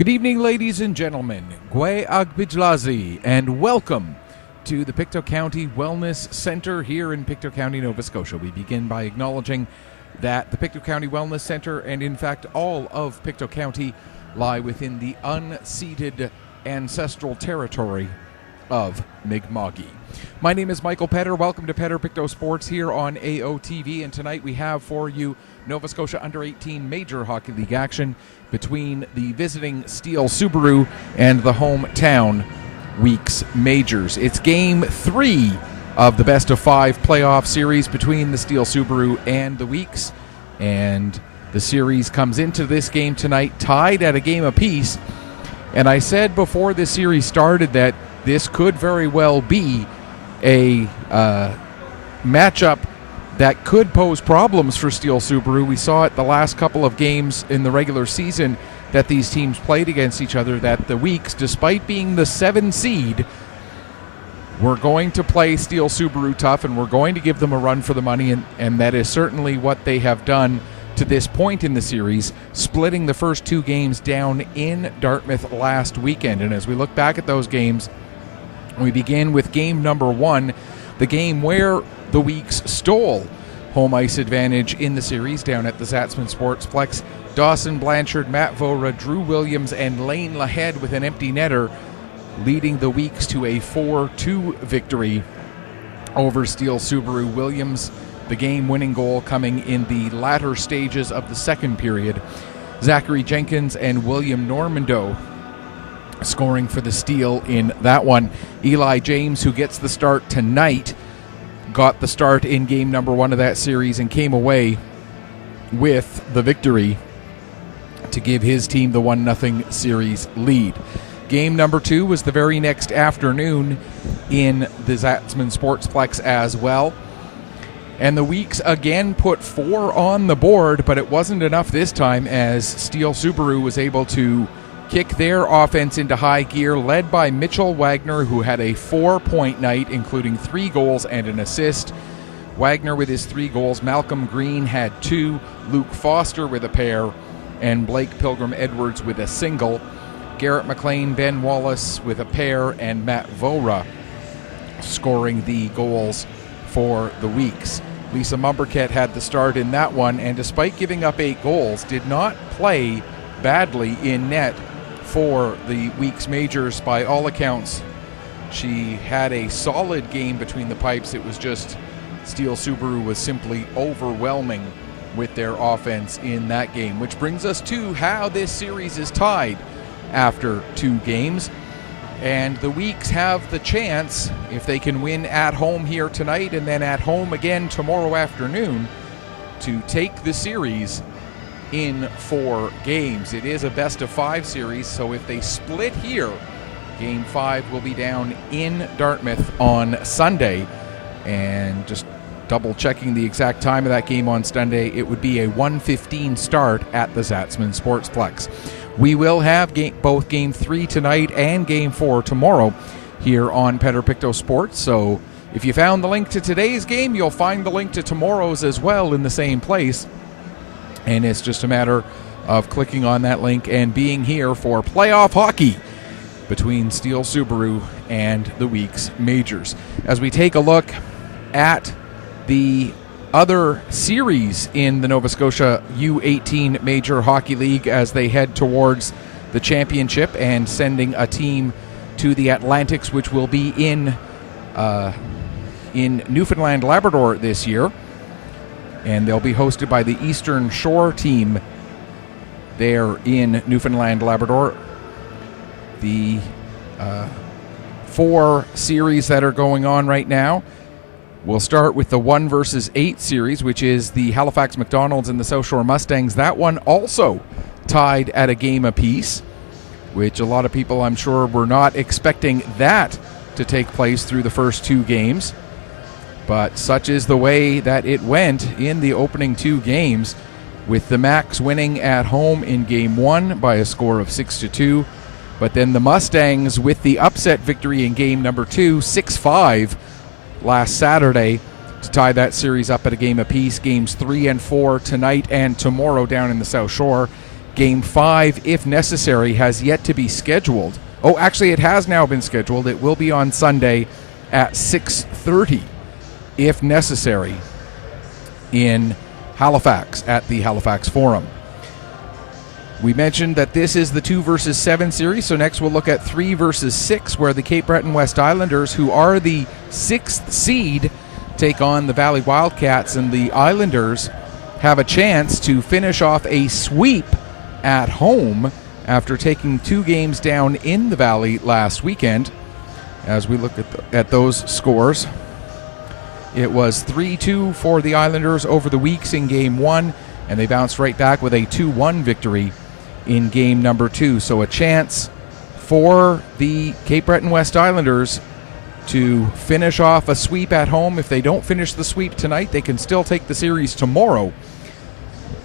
Good evening, ladies and gentlemen. Gwe Agbijlazi, and welcome to the Pictou County Wellness Center here in Pictou County, Nova Scotia. We begin by acknowledging that the Pictou County Wellness Center, and in fact all of Pictou County, lie within the unceded ancestral territory of Mi'kmaq. My name is Michael Petter. Welcome to Petter Pictou Sports here on AOTV, and tonight we have for you Nova Scotia Under-18 Major Hockey League action between the visiting Steele Subaru and the hometown Weeks Majors. It's Game 3 of the best-of-5 playoff series between the Steele Subaru and the Weeks, and the series comes into this game tonight tied at a game apiece. And I said before this series started that this could very well be a matchup that could pose problems for Steele Subaru. We saw it the last couple of games in the regular season that these teams played against each other, that the Weeks, despite being the 7 seed, were going to play Steele Subaru tough, and we're going to give them a run for the money, and that is certainly what they have done to this point in the series, splitting the first 2 games down in Dartmouth last weekend. And as we look back at those games, we begin with game number 1, the game where the Weeks stole home ice advantage in the series down at the Zatzman Sportsplex. Dawson Blanchard, Matt Vora, Drew Williams, and Lane Lahead with an empty netter, leading the Weeks to a 4-2 victory over Steele Subaru. Williams, the game-winning goal coming in the latter stages of the second period. Zachary Jenkins and William Normando scoring for the Steele in that one. Eli James, who gets the start tonight, got the start in game number 1 of that series and came away with the victory to give his team the 1-0 series lead. Game number 2 was the very next afternoon in the Zatzman Sportsplex as well. And the Weeks again put 4 on the board, but it wasn't enough this time as Steele Subaru was able to kick their offense into high gear, led by Mitchell Wagner, who had a 4-point night, including 3 goals and an assist. Wagner with his 3 goals, Malcolm Green had 2, Luke Foster with a pair, and Blake Pilgrim-Edwards with a single. Garrett McLean, Ben Wallace with a pair, and Matt Vora scoring the goals for the Weeks. Lisa Mumberket had the start in that one, and despite giving up 8 goals, did not play badly in net for the Weeks Majors. By all accounts, she had a solid game between the pipes. It was just Steele Subaru was simply overwhelming with their offense in that game, which brings us to how this series is tied after 2 games. And the Weeks have the chance, if they can win at home here tonight and then at home again tomorrow afternoon, to take the series in 4 games. It is a best-of-5 series, so if they split here, Game 5 will be down in Dartmouth on Sunday. And just double-checking the exact time of that game on Sunday, it would be a 1:15 start at the Zatzman Sportsplex. We will have both Game 3 tonight and Game 4 tomorrow here on Petter Pictou Sports, so if you found the link to today's game, you'll find the link to tomorrow's as well in the same place. And it's just a matter of clicking on that link and being here for playoff hockey between Steele Subaru and the Weeks Majors. As we take a look at the other series in the Nova Scotia U18 Major Hockey League as they head towards the championship and sending a team to the Atlantics, which will be in Newfoundland, Labrador this year. And they'll be hosted by the Eastern Shore team there in Newfoundland, Labrador. The 4 series that are going on right now. We'll start with the 1 versus 8 series, which is the Halifax McDonald's and the South Shore Mustangs. That one also tied at a game apiece, which a lot of people, I'm sure, were not expecting that to take place through the first 2 games. But such is the way that it went in the opening 2 games, with the Macs winning at home in Game 1 by a score of 6-2. But then the Mustangs with the upset victory in Game number 2, 6-5 last Saturday, to tie that series up at a game apiece. Games 3 and 4 tonight and tomorrow down in the South Shore. Game 5, if necessary, has yet to be scheduled. Oh, actually, it has now been scheduled. It will be on Sunday at 6:30, if necessary, in Halifax at the Halifax Forum. We mentioned that this is the 2 versus 7 series, so next we'll look at 3 versus 6, where the Cape Breton West Islanders, who are the 6th seed, take on the Valley Wildcats, and the Islanders have a chance to finish off a sweep at home after taking 2 games down in the Valley last weekend. As we look at those scores, it was 3-2 for the Islanders over the Weeks in Game 1, and they bounced right back with a 2-1 victory in Game number 2. So a chance for the Cape Breton West Islanders to finish off a sweep at home. If they don't finish the sweep tonight, they can still take the series tomorrow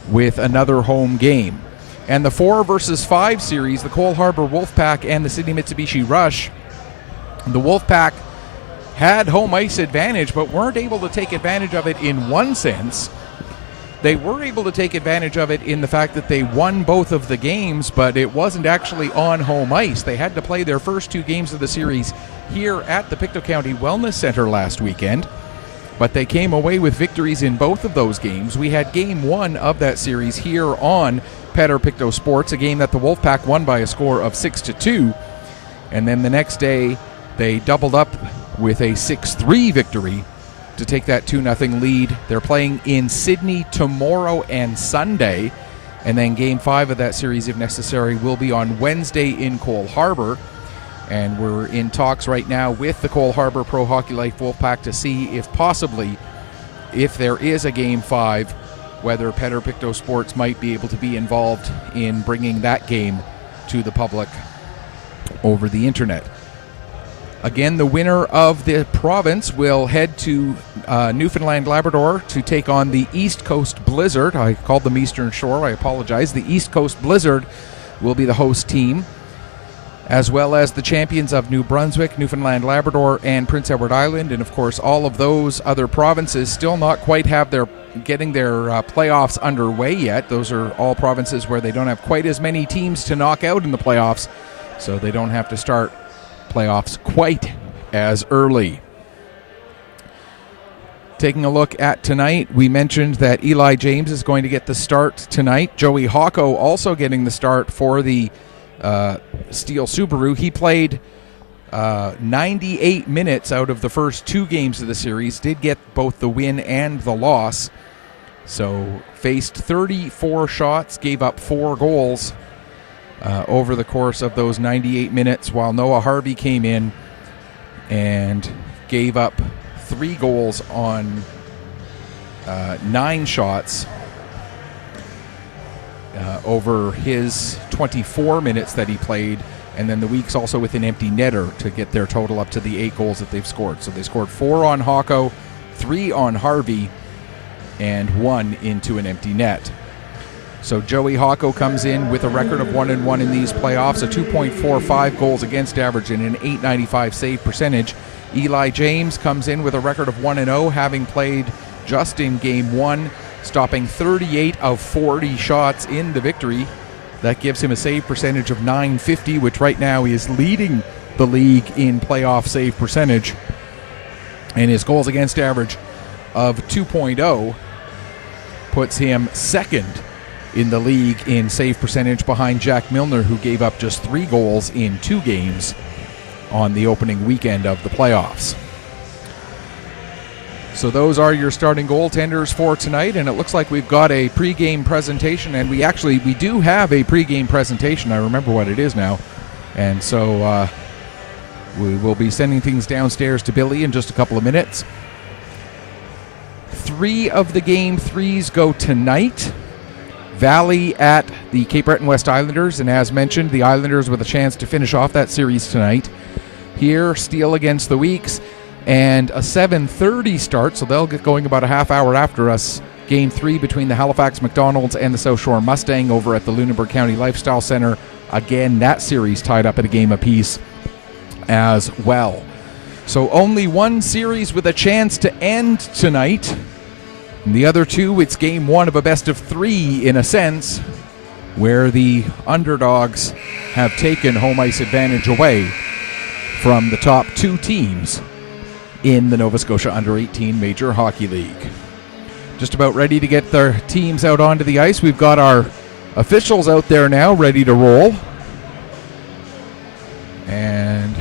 with another home game. And the 4 versus 5 series, the Cole Harbour Wolfpack and the Sydney Mitsubishi Rush, the Wolfpack had home ice advantage but weren't able to take advantage of it in one sense. They were able to take advantage of it in the fact that they won both of the games, but it wasn't actually on home ice. They had to play their first 2 games of the series here at the Pictou County Wellness Center last weekend, but they came away with victories in both of those games. We had Game 1 of that series here on Petter Pictou Sports, a game that the Wolfpack won by a score of 6-2, and then the next day they doubled up with a 6-3 victory to take that 2-0 lead. They're playing in Sydney tomorrow and Sunday, and then Game 5 of that series, if necessary, will be on Wednesday in Cole Harbour. And we're in talks right now with the Cole Harbour Pro Hockey Life Wolfpack to see if possibly, if there is a Game 5, whether Petter Pictou Sports might be able to be involved in bringing that game to the public over the internet. Again, the winner of the province will head to Newfoundland, Labrador to take on the East Coast Blizzard. I called them Eastern Shore. I apologize. The East Coast Blizzard will be the host team, as well as the champions of New Brunswick, Newfoundland, Labrador, and Prince Edward Island. And, of course, all of those other provinces still not quite have getting their playoffs underway yet. Those are all provinces where they don't have quite as many teams to knock out in the playoffs, so they don't have to start playoffs quite as early. Taking a look at tonight, we mentioned that Eli James is going to get the start tonight. Joey Hawko also getting the start for the Steele Subaru. He played 98 minutes out of the first 2 games of the series, did get both the win and the loss. So faced 34 shots, gave up 4 goals over the course of those 98 minutes, while Noah Harvey came in and gave up 3 goals on 9 shots over his 24 minutes that he played, and then the Weeks also with an empty netter to get their total up to the 8 goals that they've scored. So they scored 4 on Hawko, 3 on Harvey, and 1 into an empty net. So Joey Hawko comes in with a record of 1-1 in these playoffs, a 2.45 goals against average and an .895 save percentage. Eli James comes in with a record of 1-0, having played just in Game 1, stopping 38 of 40 shots in the victory. That gives him a save percentage of .950, which right now is leading the league in playoff save percentage. And his goals against average of 2.0 puts him second in the league in save percentage, behind Jack Milner, who gave up just 3 goals in 2 games on the opening weekend of the playoffs. So those are your starting goaltenders for tonight, and it looks like we've got a pregame presentation, and we do have a pregame presentation. I remember what it is now. And so we will be sending things downstairs to Billy in just a couple of minutes. 3 of the Game 3s go tonight. Valley at the Cape Breton West Islanders, and as mentioned, the Islanders with a chance to finish off that series tonight. Here, Steele against the Weeks, and a 7:30 start, so they'll get going about a half hour after us. Game 3 between the Halifax McDonald's and the South Shore Mustang over at the Lunenburg County Lifestyle Center. Again, that series tied up at a game apiece as well. So only one series with a chance to end tonight. And the other 2, it's Game 1 of a best of 3 in a sense. where the underdogs have taken home ice advantage away from the top two teams in the Nova Scotia Under-18 Major Hockey League. Just about ready to get their teams out onto the ice. We've got our officials out there now ready to roll. And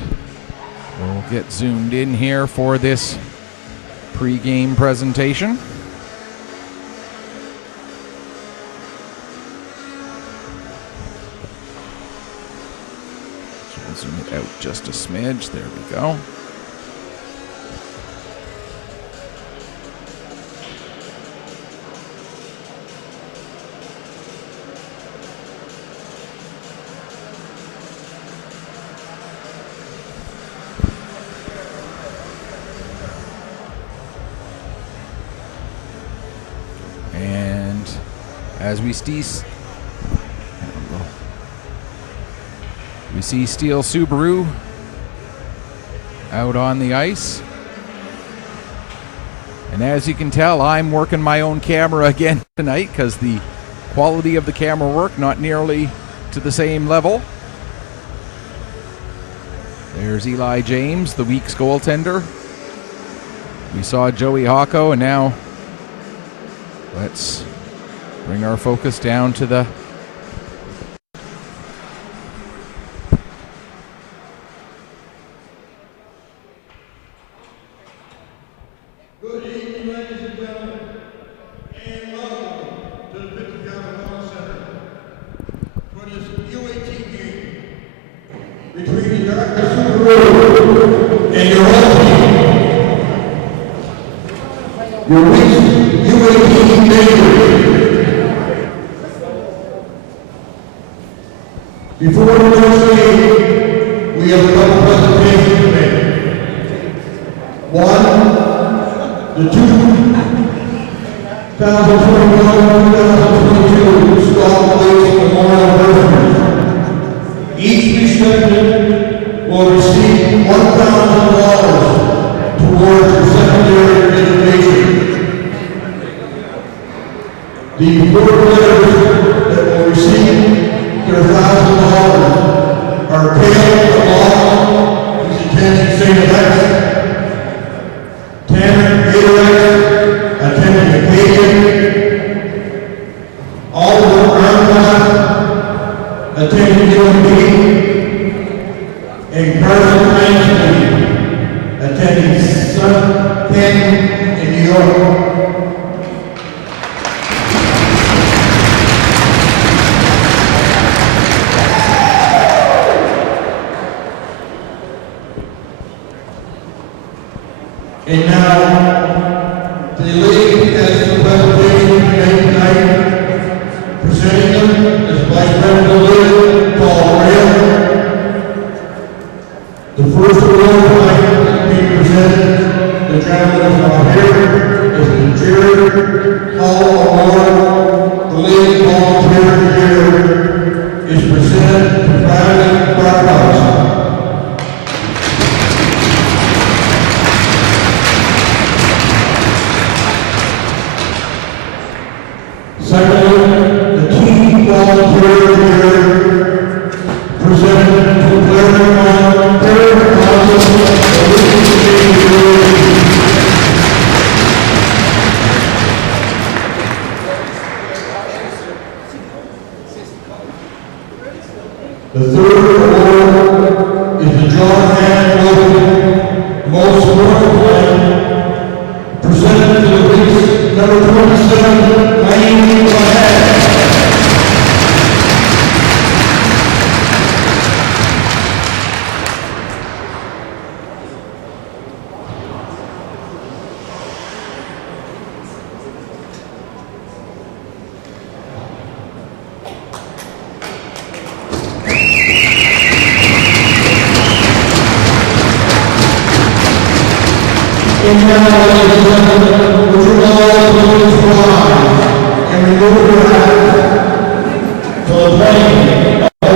we'll get zoomed in here for this pre-game presentation. So we'll zoom it out just a smidge. There we go. As we see Steele Subaru out on the ice. And as you can tell, I'm working my own camera again tonight because the quality of the camera work not nearly to the same level. There's Eli James, the Weeks goaltender. We saw Joey Hocko, and now let's bring our focus down to the Good evening, ladies and gentlemen, and welcome to the Pictou Wellness Center for this U18 game between the Darkness Subaru and your own team. Your U18 Major. Before we proceed, we have a couple presentations to make. One, the 2021-2022 Scott Lakes Memorial Bursaries. Each recipient will receive $1,000 towards their secondary education. The board players that will receive their $1,000 are Caleb Long, who's attending St. Alex, Tanner Gatorix, attending Acadian, Oliver Armstrong, attending UMD, and Carson Langston, attending Sun Penn in New York. And now, the league has the presentation to make tonight. Presenting them is Vice President of the League, Paul Rail. The first award tonight is being presented. The gentleman is not here. Is the Jared Hall Award. The league volunteer of the year is presented to Bradley Barkhouse. Secondly, the team volunteer of the year presented to Blair Derek Johnson, the third award is the John Hannon Most Wonderful Land, presented to the Leafs number 27, Wayne Lahat. And now, ladies and gentlemen, would you all please rise and remove your hats for the playing of the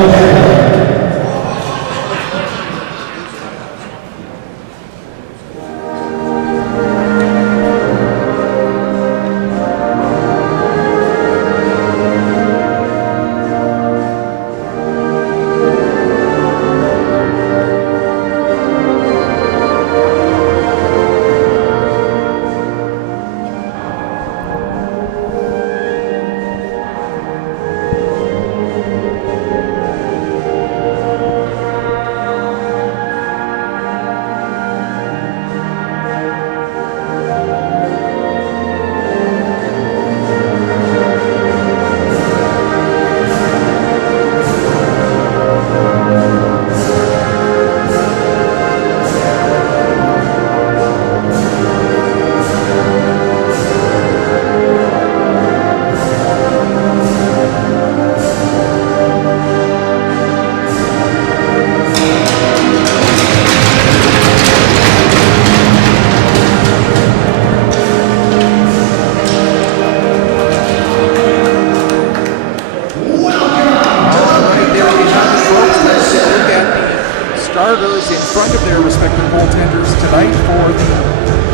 starters in front of their respective goaltenders tonight for the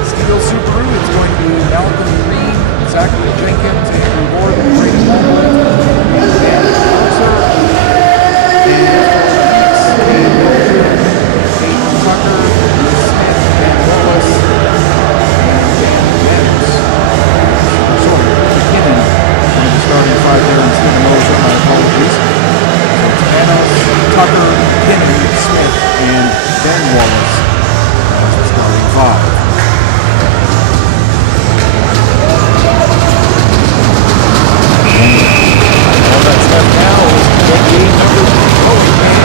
Steele Subaru. It's going to be Malcolm Green, Zachary Jenkins, Andrew Gordon, Brady Walmart, and Dan Hauser. Hayden Tucker, Smith, Ben Wallace, and Dan Jennings. Sorry, McKinnon, one of the starting five there, and Stephen Moser, my apologies. So it's Manos, Tucker, McKinnon, Smith, and Ben Wallace as the starting five. All that's left now is to get game number 3 going, and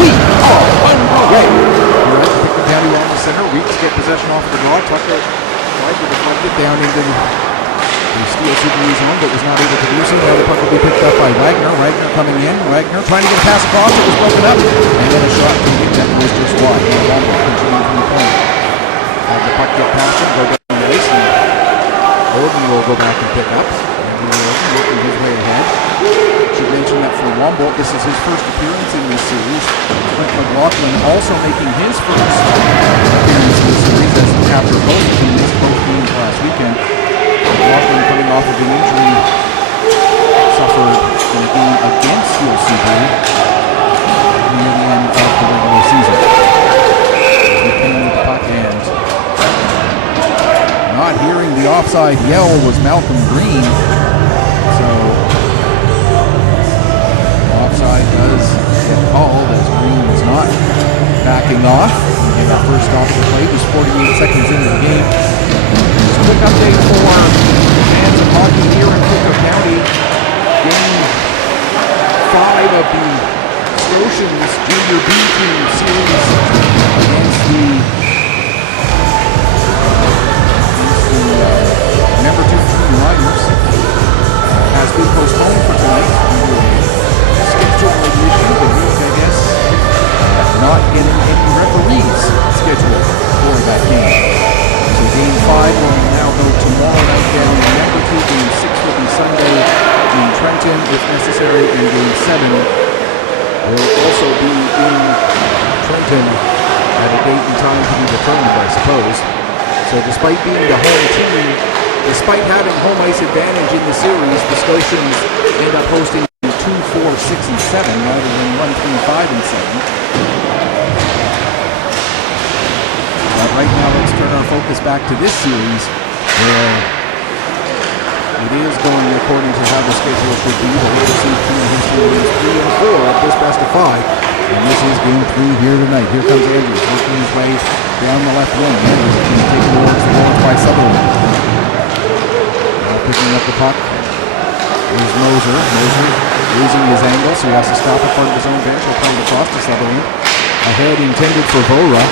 we are underway. You're at the Pictou County Wellness Center. Weeks get possession off the draw. Tucker tried to deflect it down into the Steele Subaru zone, but was not able to do so. Now the puck will be picked up by Wagner. Wagner coming in. Wagner trying to get a pass across. It was broken up. And then a shot from him that was just wide. Longer continuing from the point. Have the puck get past him, go down the ice, and Gordon will go back and pick up. Working his way ahead. Should mention that for Wombolt, this is his first appearance in this series. Clint McLaughlin also making his first appearance in this series as after both teams last weekend. McLaughlin coming off of an injury suffered in a game against Steele Subaru near the end of the regular season. McKinnon with the puck, and not hearing the offside yell was Malcolm Green. So offside does get called as Green was not backing off. And that first stop of the play was 48 seconds into the game. Just a quick update for fans of hockey here in Pictou County. Game 5 of the Scotians Junior B Team series against the number 2 Riders has been postponed for tonight due to a scheduling issue. The league, I guess, not getting any referees scheduled for that game. So game 5 will now go tomorrow night down in number 2. Game 6 will be Sunday in Trenton if necessary, and game 7 will also be in Trenton at a date and time to be determined, I suppose. So despite being the home team, despite having home ice advantage in the series, the Scotians end up hosting 2, 4, 6, and 7 rather than 1, 3, 5, and 7. But right now, let's turn our focus back to this series, where it is going according to how the schedule should be. The latest in history is 3 and 4 of this best of 5. And this is game 3 here tonight. Here comes Andrews, working his way down the left wing. Andrews is taken towards the boards by Sutherland. Now picking up the puck is Moser. Moser losing his angle, so he has to stop in front of his own bench. He'll play it across to Sutherland. Ahead intended for Vora.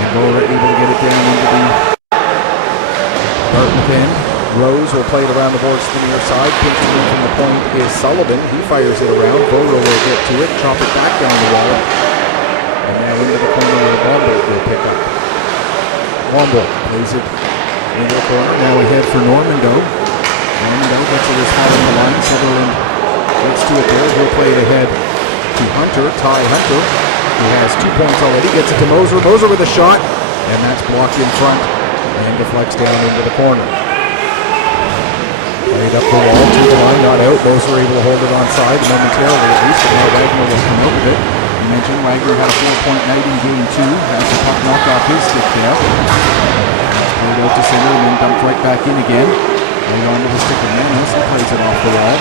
And Vora able to get it down into the Dartmouth end. Rose will play it around the boards to the near side. Pinching in from the point is Sullivan. He fires it around. Vora will get to it, chop it back down the wall. And now into the corner where Wombolt will pick up. Wombolt plays it into the corner. Now ahead for Normando. Normando gets it as hot on the line. Sutherland gets to it there. He'll play it ahead to Hunter. Ty Hunter, who has 2 points already, gets it to Moser. Moser with a shot. And that's blocked in front and deflects down into the corner. Played up the wall to the line, not out. Moser able to hold it onside momentarily at least, but now Wagner will come out of it. You mentioned Wagner had a 4-point night in game 2, has the puck knocked off his stick there. Played out to center and then dumped right back in again. Laying onto the stick of Manos, he plays it off the wall.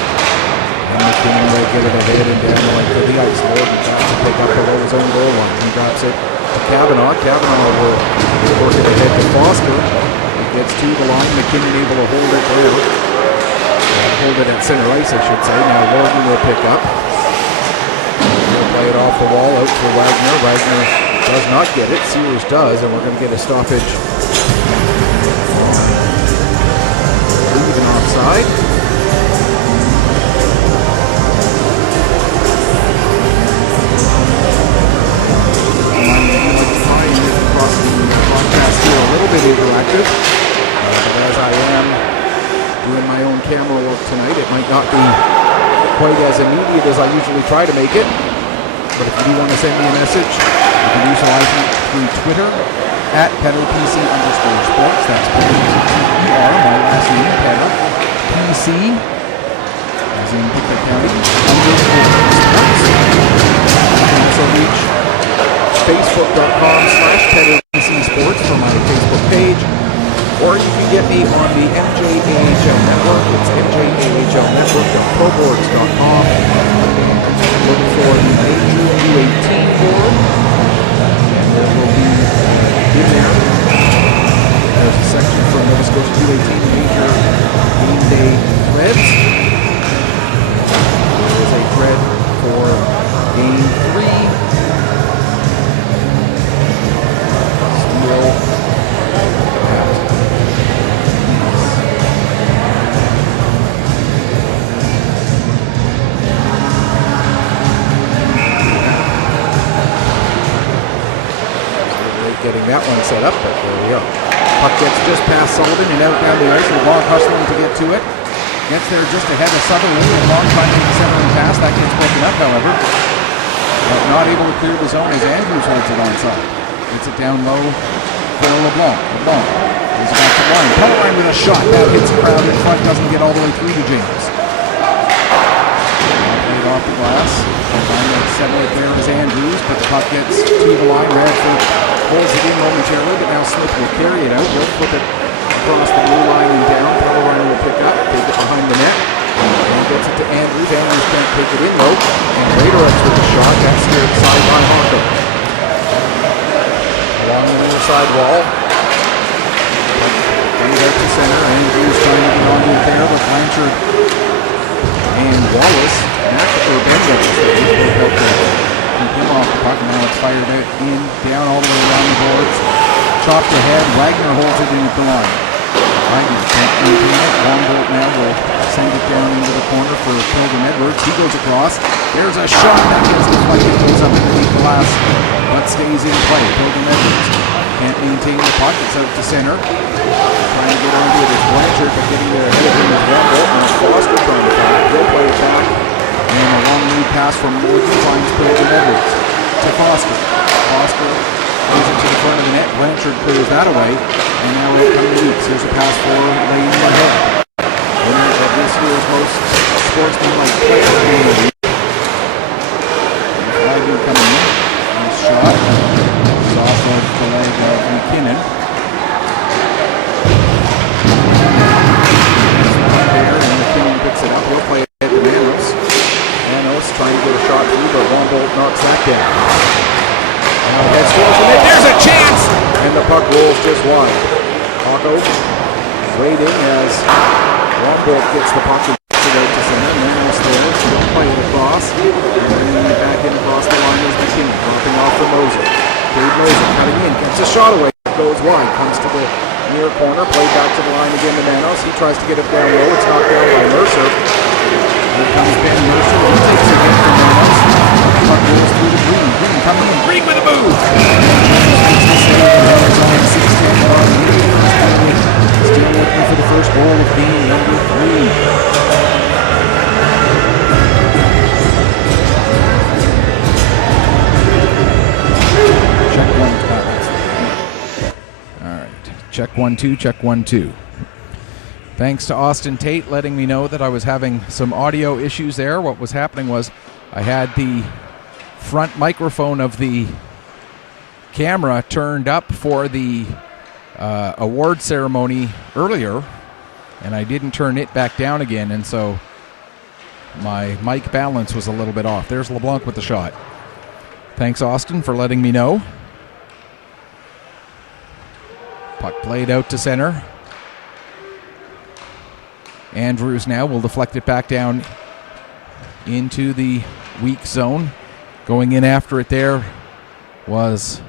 And McKinnon will get it ahead and down the length of the ice. Lord tries to pick up below his own goal line. He drops it to Kavanaugh. Kavanaugh will work it ahead to Foster. He gets to the line. McKinnon able to hold it there. Hold it at center ice, I should say. Now Lorton will pick up. He'll play it off the wall out for Wagner. Wagner does not get it. Sears does, and we're going to get a stoppage. Even offside. Across the broadcast here, a little bit interactive. But as I am doing my own camera work tonight, it might not be quite as immediate as I usually try to make it. But if you do want to send me a message, You can do so either through Twitter at PedoPC_sports. That's P-E-R, my last name, Pedo. PC, as in Pictou County, _sports. You can also reach Facebook.com/PedoPCSports for my Facebook page. Or you can get me on the NJAHL network. It's NJAHLnetwork.proboards.com. Look for the Major U18 board. And there will be in there. There's a section for Nova Scotia U18 Major Game Day threads. There is a thread for Game 3. Steele. Getting that one set up, but there we are. Puck gets just past Sullivan and out down the ice with long hustling to get to it. Gets there just ahead of Sutherland and long trying to center and pass. That gets broken up, however. But not able to clear the zone as Andrews holds it onside. Gets it down low for LeBlanc. LeBlanc goes back to line. Pellerine with a shot. That hits the crowd in front, doesn't get all the way through to James. Played off the glass. Settle it there is Andrews, but the puck gets to the line. Radford holds it in momentarily, but now Smith will carry it out. He'll flip it across the blue line and down. Pellerine will pick up, take it behind the net, and gets it to Andrews. Andrews can't take it in though, and Raderups with a shot. That's steered side by Honko. Along the near side wall. Brings out to center. Andrews trying to get onto it there, but Blanchard and Wallace. Keep him off the puck. Now it's fired out in, down all the way around the boards. Chopped ahead. Wagner holds it in the line. Wagner can't maintain it. Longbolt now will send it down into the corner for Pilgrim Edwards. He goes across. There's a shot that gets deflected. Goes up underneath the glass, but stays in play. Pilgrim Edwards can't maintain the puck. It's out to center. Trying to get onto it is Blanchard, but getting there ahead of him with Longbolt. And Foster trying to find it. He'll play it back. And a long lead pass from Morgan finds Pilgrim Edwards to Foster. Foster gives it to the front of the net. Blanchard clears that away. And now out come the Weeks. Here's a pass for Lane ahead. Winner of this year's most sportsmanlike player of the year. Wagner coming in. Nice shot. It's off of the leg of McKinnon. There, and McKinnon picks it up. He'll play it at the Manos. Manos trying to get a shot through, but Longbolt knocks that down. Now heads towards the net. There's a chance! And the puck rolls just wide. Honko waiting as Longbolt gets the puck and gets it out to center. Manos there. She'll play it across. And bringing it back in across the line is McKinnon. Dropping off for Moser. Dave Moser cutting in. Gets a shot away. Goes wide. Comes to the near corner. Played back to the line again to Manos. He tries to get it down low. It's knocked down by Mercer. Here comes Ben Mercer. He takes it in from Manos. Puck goes through to Green. Green coming in. Green with a move. Still looking for the first goal of game number 3. Check 1. All right. Check 1 2. Check 1 2. Thanks to Austin Tate letting me know that I was having some audio issues there. What was happening was I had the front microphone of the camera turned up for the award ceremony earlier, and I didn't turn it back down again, and so my mic balance was a little bit off. There's LeBlanc with the shot. Thanks, Austin, for letting me know. Puck played out to center. Andrews now will deflect it back down into the weak zone. Going in after it there was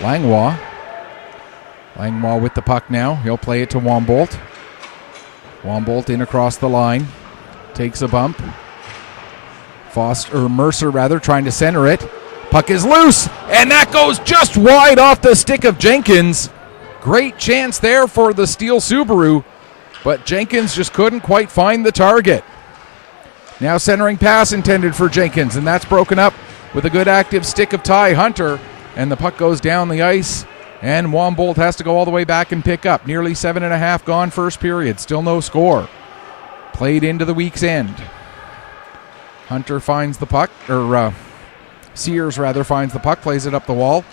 Langlois. Langlois with the puck now. He'll play it to Wombolt. Wombolt in across the line. Takes a bump. Mercer trying to center it. Puck is loose, and that goes just wide off the stick of Jenkins. Great chance there for the Steele Subaru, but Jenkins just couldn't quite find the target. Now centering pass intended for Jenkins, and that's broken up with a good active stick of Ty Hunter, and the puck goes down the ice, and Wombolt has to go all the way back and pick up. Nearly 7.5 gone first period. Still no score. Played into the week's end. Hunter finds the puck, or Sears rather finds the puck, plays it up the wall.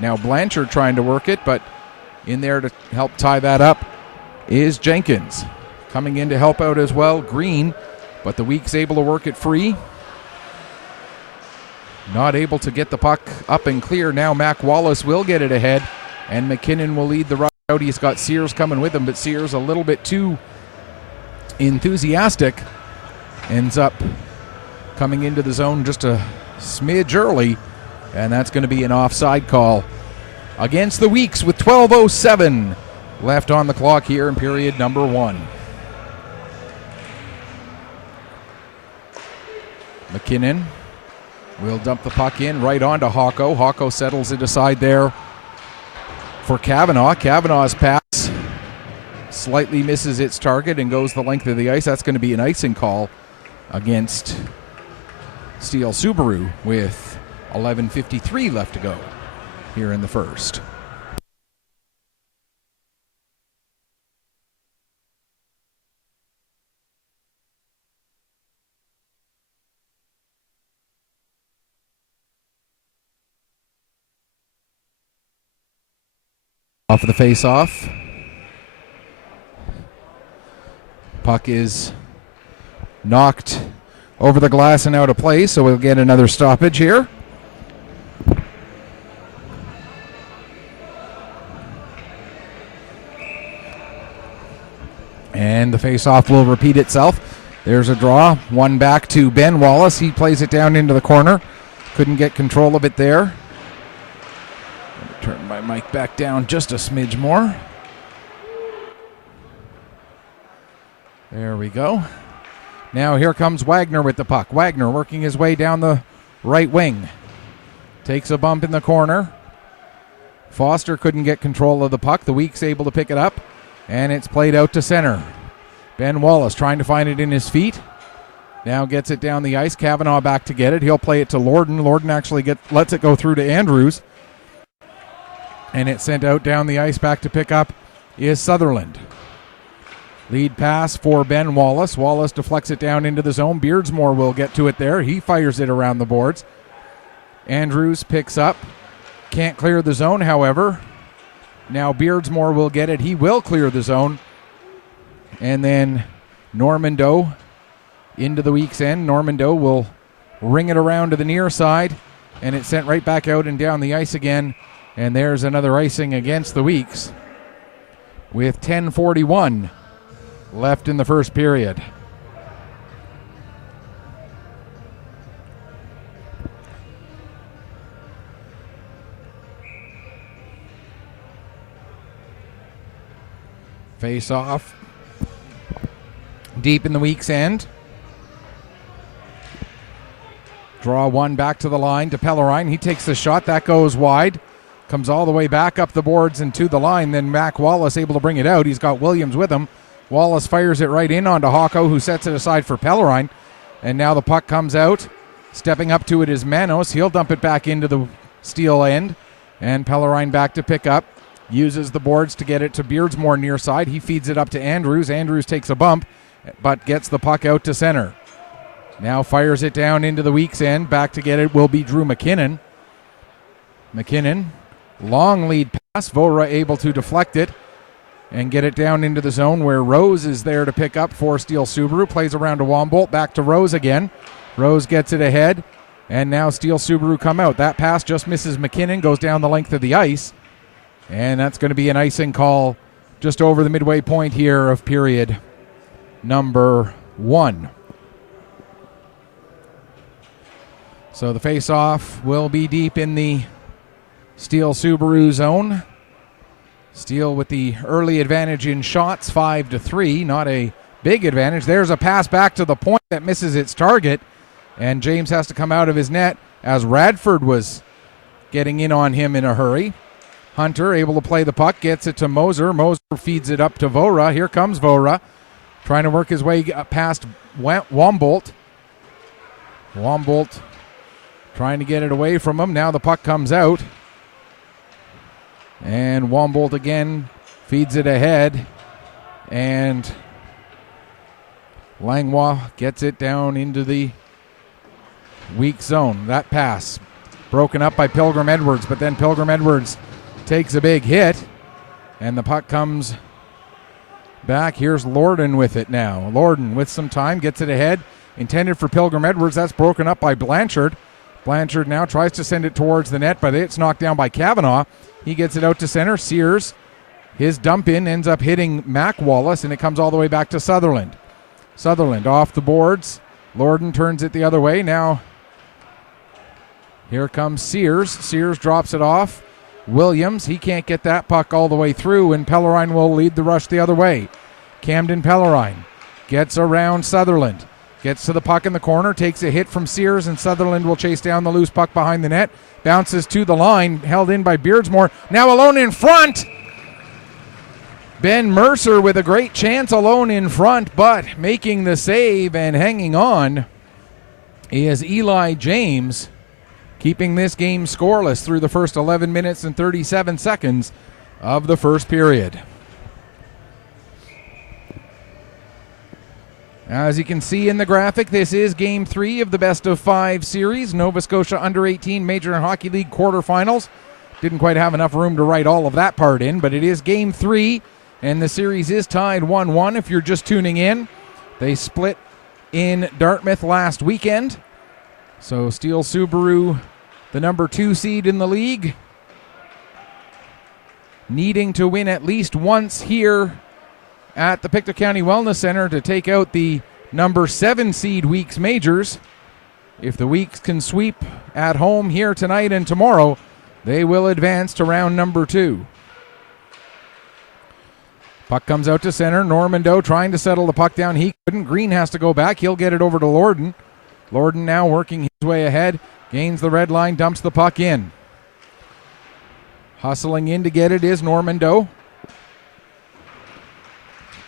Now Blanchard trying to work it, but in there to help tie that up is Jenkins. Coming in to help out as well, Green, but the Week's able to work it free. Not able to get the puck up and clear. Now Mac Wallace will get it ahead, and McKinnon will lead the rush out. He's got Sears coming with him, but Sears a little bit too enthusiastic. Ends up coming into the zone just a smidge early, and that's going to be an offside call against the Weeks with 12:07 left on the clock here in period number 1. McKinnon will dump the puck in right onto Hawko. Hawko settles it aside there for Kavanaugh. Kavanaugh's pass slightly misses its target and goes the length of the ice. That's going to be an icing call against Steele Subaru with 11:53 left to go here in the first. Off of the face-off. Puck is knocked over the glass and out of play, so we'll get another stoppage here. And the face-off will repeat itself. There's a draw. One back to Ben Wallace. He plays it down into the corner. Couldn't get control of it there. Turn my mic back down just a smidge more. There we go. Now here comes Wagner with the puck. Wagner working his way down the right wing. Takes a bump in the corner. Foster couldn't get control of the puck. The Week's able to pick it up, and it's played out to center. Ben Wallace trying to find it in his feet. Now gets it down the ice. Kavanaugh back to get it. He'll play it to Lorden. Lorden actually lets it go through to Andrews. And it's sent out down the ice. Back to pick up is Sutherland. Lead pass for Ben Wallace. Wallace deflects it down into the zone. Beardsmore will get to it there. He fires it around the boards. Andrews picks up. Can't clear the zone, however. Now Beardsmore will get it. He will clear the zone. And then Normando into the Week's end. Normando will ring it around to the near side. And it's sent right back out and down the ice again. And there's another icing against the Weeks with 10:41 left in the first period. Face off deep in the Week's end. Draw one back to the line to Pellerine. He takes the shot. That goes wide. Comes all the way back up the boards and to the line. Then Mac Wallace able to bring it out. He's got Williams with him. Wallace fires it right in onto Hawko, who sets it aside for Pellerine. And now the puck comes out. Stepping up to it is Manos. He'll dump it back into the Steele end. And Pellerine back to pick up. Uses the boards to get it to Beardsmore near side. He feeds it up to Andrews. Andrews takes a bump, but gets the puck out to center. Now fires it down into the Week's end. Back to get it will be Drew McKinnon. McKinnon. Long lead pass. Vora able to deflect it and get it down into the zone where Rose is there to pick up for Steele Subaru. Plays around to Wombolt. Back to Rose again. Rose gets it ahead. And now Steele Subaru come out. That pass just misses McKinnon. Goes down the length of the ice. And that's going to be an icing call just over the midway point here of period number 1. So the face-off will be deep in the Steele Subaru zone. Steele with the early advantage in shots, 5-3. Not a big advantage. There's a pass back to the point that misses its target. And James has to come out of his net as Radford was getting in on him in a hurry. Hunter able to play the puck, gets it to Moser. Moser feeds it up to Vora. Here comes Vora, trying to work his way past Wombolt. Wombolt trying to get it away from him. Now the puck comes out. And Wombolt again feeds it ahead. And Langlois gets it down into the weak zone. That pass broken up by Pilgrim Edwards, but then Pilgrim Edwards takes a big hit. And the puck comes back. Here's Lorden with it now. Lorden with some time gets it ahead. Intended for Pilgrim Edwards. That's broken up by Blanchard. Blanchard now tries to send it towards the net, but it's knocked down by Kavanaugh. He gets it out to center. Sears, his dump in ends up hitting Mac Wallace, and it comes all the way back to Sutherland. Sutherland off the boards. Lorden turns it the other way. Now here comes Sears. Sears drops it off. Williams, he can't get that puck all the way through, and Pellerine will lead the rush the other way. Camden Pellerine gets around Sutherland. Gets to the puck in the corner, takes a hit from Sears, and Sutherland will chase down the loose puck behind the net. Bounces to the line, held in by Beardsmore. Now alone in front. Ben Mercer with a great chance alone in front, but making the save and hanging on is Eli James, keeping this game scoreless through the first 11 minutes and 37 seconds of the first period. As you can see in the graphic, this is Game 3 of the best-of-5 series, Nova Scotia Under-18 Major Hockey League quarterfinals. Didn't quite have enough room to write all of that part in, but it is Game 3, and the series is tied 1-1 if you're just tuning in. They split in Dartmouth last weekend. So Steele Subaru, the number 2 seed in the league, needing to win at least once here at the Pictou County Wellness Center to take out the number 7 seed Weeks Majors. If the Weeks can sweep at home here tonight and tomorrow, they will advance to round number 2. Puck comes out to center. Normando trying to settle the puck down. He couldn't. Green has to go back. He'll get it over to Lorden. Lorden now working his way ahead. Gains the red line, dumps the puck in. Hustling in to get it is Normando.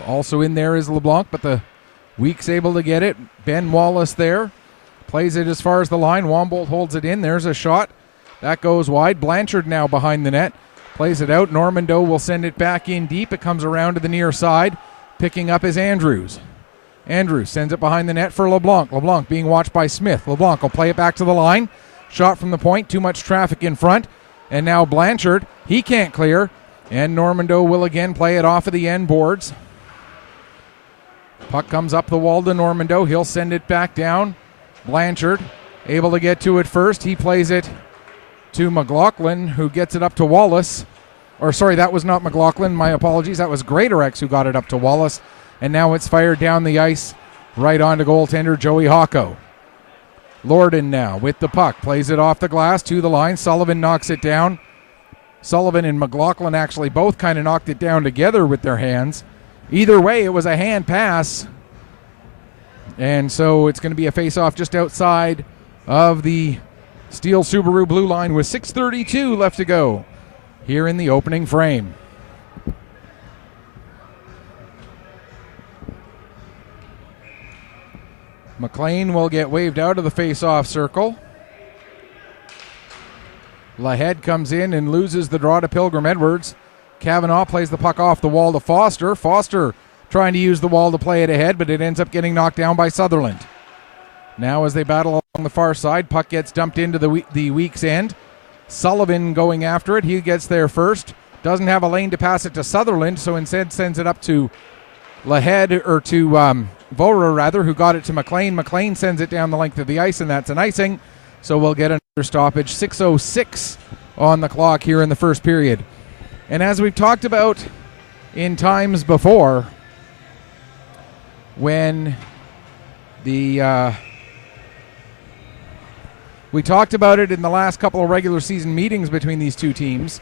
Also in there is LeBlanc, but the Weeks able to get it. Ben Wallace there. Plays it as far as the line. Wombolt holds it in. There's a shot. That goes wide. Blanchard now behind the net. Plays it out. Normando will send it back in deep. It comes around to the near side. Picking up is Andrews. Andrews sends it behind the net for LeBlanc. LeBlanc being watched by Smith. LeBlanc will play it back to the line. Shot from the point. Too much traffic in front. And now Blanchard. He can't clear. And Normando will again play it off of the end boards. Puck comes up the wall to Normando. He'll send it back down. Blanchard able to get to it first. He plays it to McLaughlin, who gets it up to Wallace. Or sorry, that was not McLaughlin. My apologies. That was Greatorex who got it up to Wallace. And now it's fired down the ice right onto goaltender Joey Hocko. Lorden now with the puck. Plays it off the glass to the line. Sullivan knocks it down. Sullivan and McLaughlin actually both kind of knocked it down together with their hands. Either way, it was a hand pass. And so it's going to be a face-off just outside of the Steele Subaru blue line with 6:32 left to go here in the opening frame. McLean will get waved out of the face-off circle. Lahead comes in and loses the draw to Pilgrim Edwards. Kavanaugh plays the puck off the wall to Foster. Foster trying to use the wall to play it ahead, but it ends up getting knocked down by Sutherland. Now as they battle along the far side, puck gets dumped into the Weeks end. Sullivan going after it. He gets there first. Doesn't have a lane to pass it to Sutherland, so instead sends it up to Lahead, or to Vora rather, who got it to McLean. McLean sends it down the length of the ice, and that's an icing. So we'll get another stoppage. 6:06 on the clock here in the first period. And as we've talked about in times before, when the we talked about it in the last couple of regular season meetings between these two teams,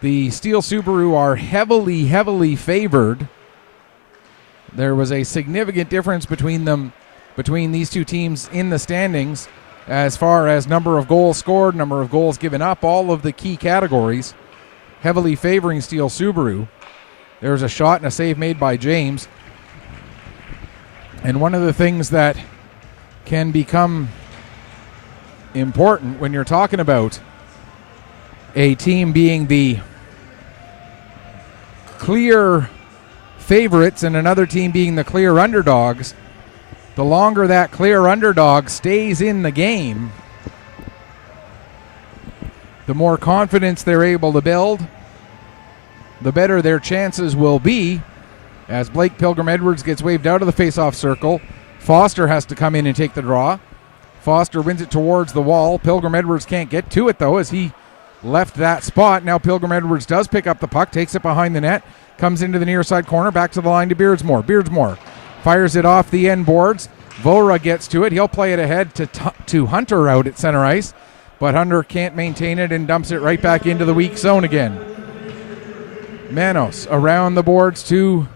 the Steele Subaru are heavily favored. There was a significant difference between these two teams in the standings as far as number of goals scored, number of goals given up, all of the key categories, heavily favoring Steele Subaru. There's a shot and a save made by James. And one of the things that can become important when you're talking about a team being the clear favorites and another team being the clear underdogs. The longer that clear underdog stays in the game, the more confidence they're able to build, the better their chances will be. As Blake Pilgrim-Edwards gets waved out of the face-off circle, Foster has to come in and take the draw. Foster wins it towards the wall. Pilgrim-Edwards can't get to it, though, as he left that spot. Now Pilgrim-Edwards does pick up the puck, takes it behind the net, comes into the near side corner, back to the line to Beardsmore. Beardsmore fires it off the end boards. Vora gets to it. He'll play it ahead to Hunter out at center ice, but Hunter can't maintain it and dumps it right back into the weak zone again. Manos around the boards to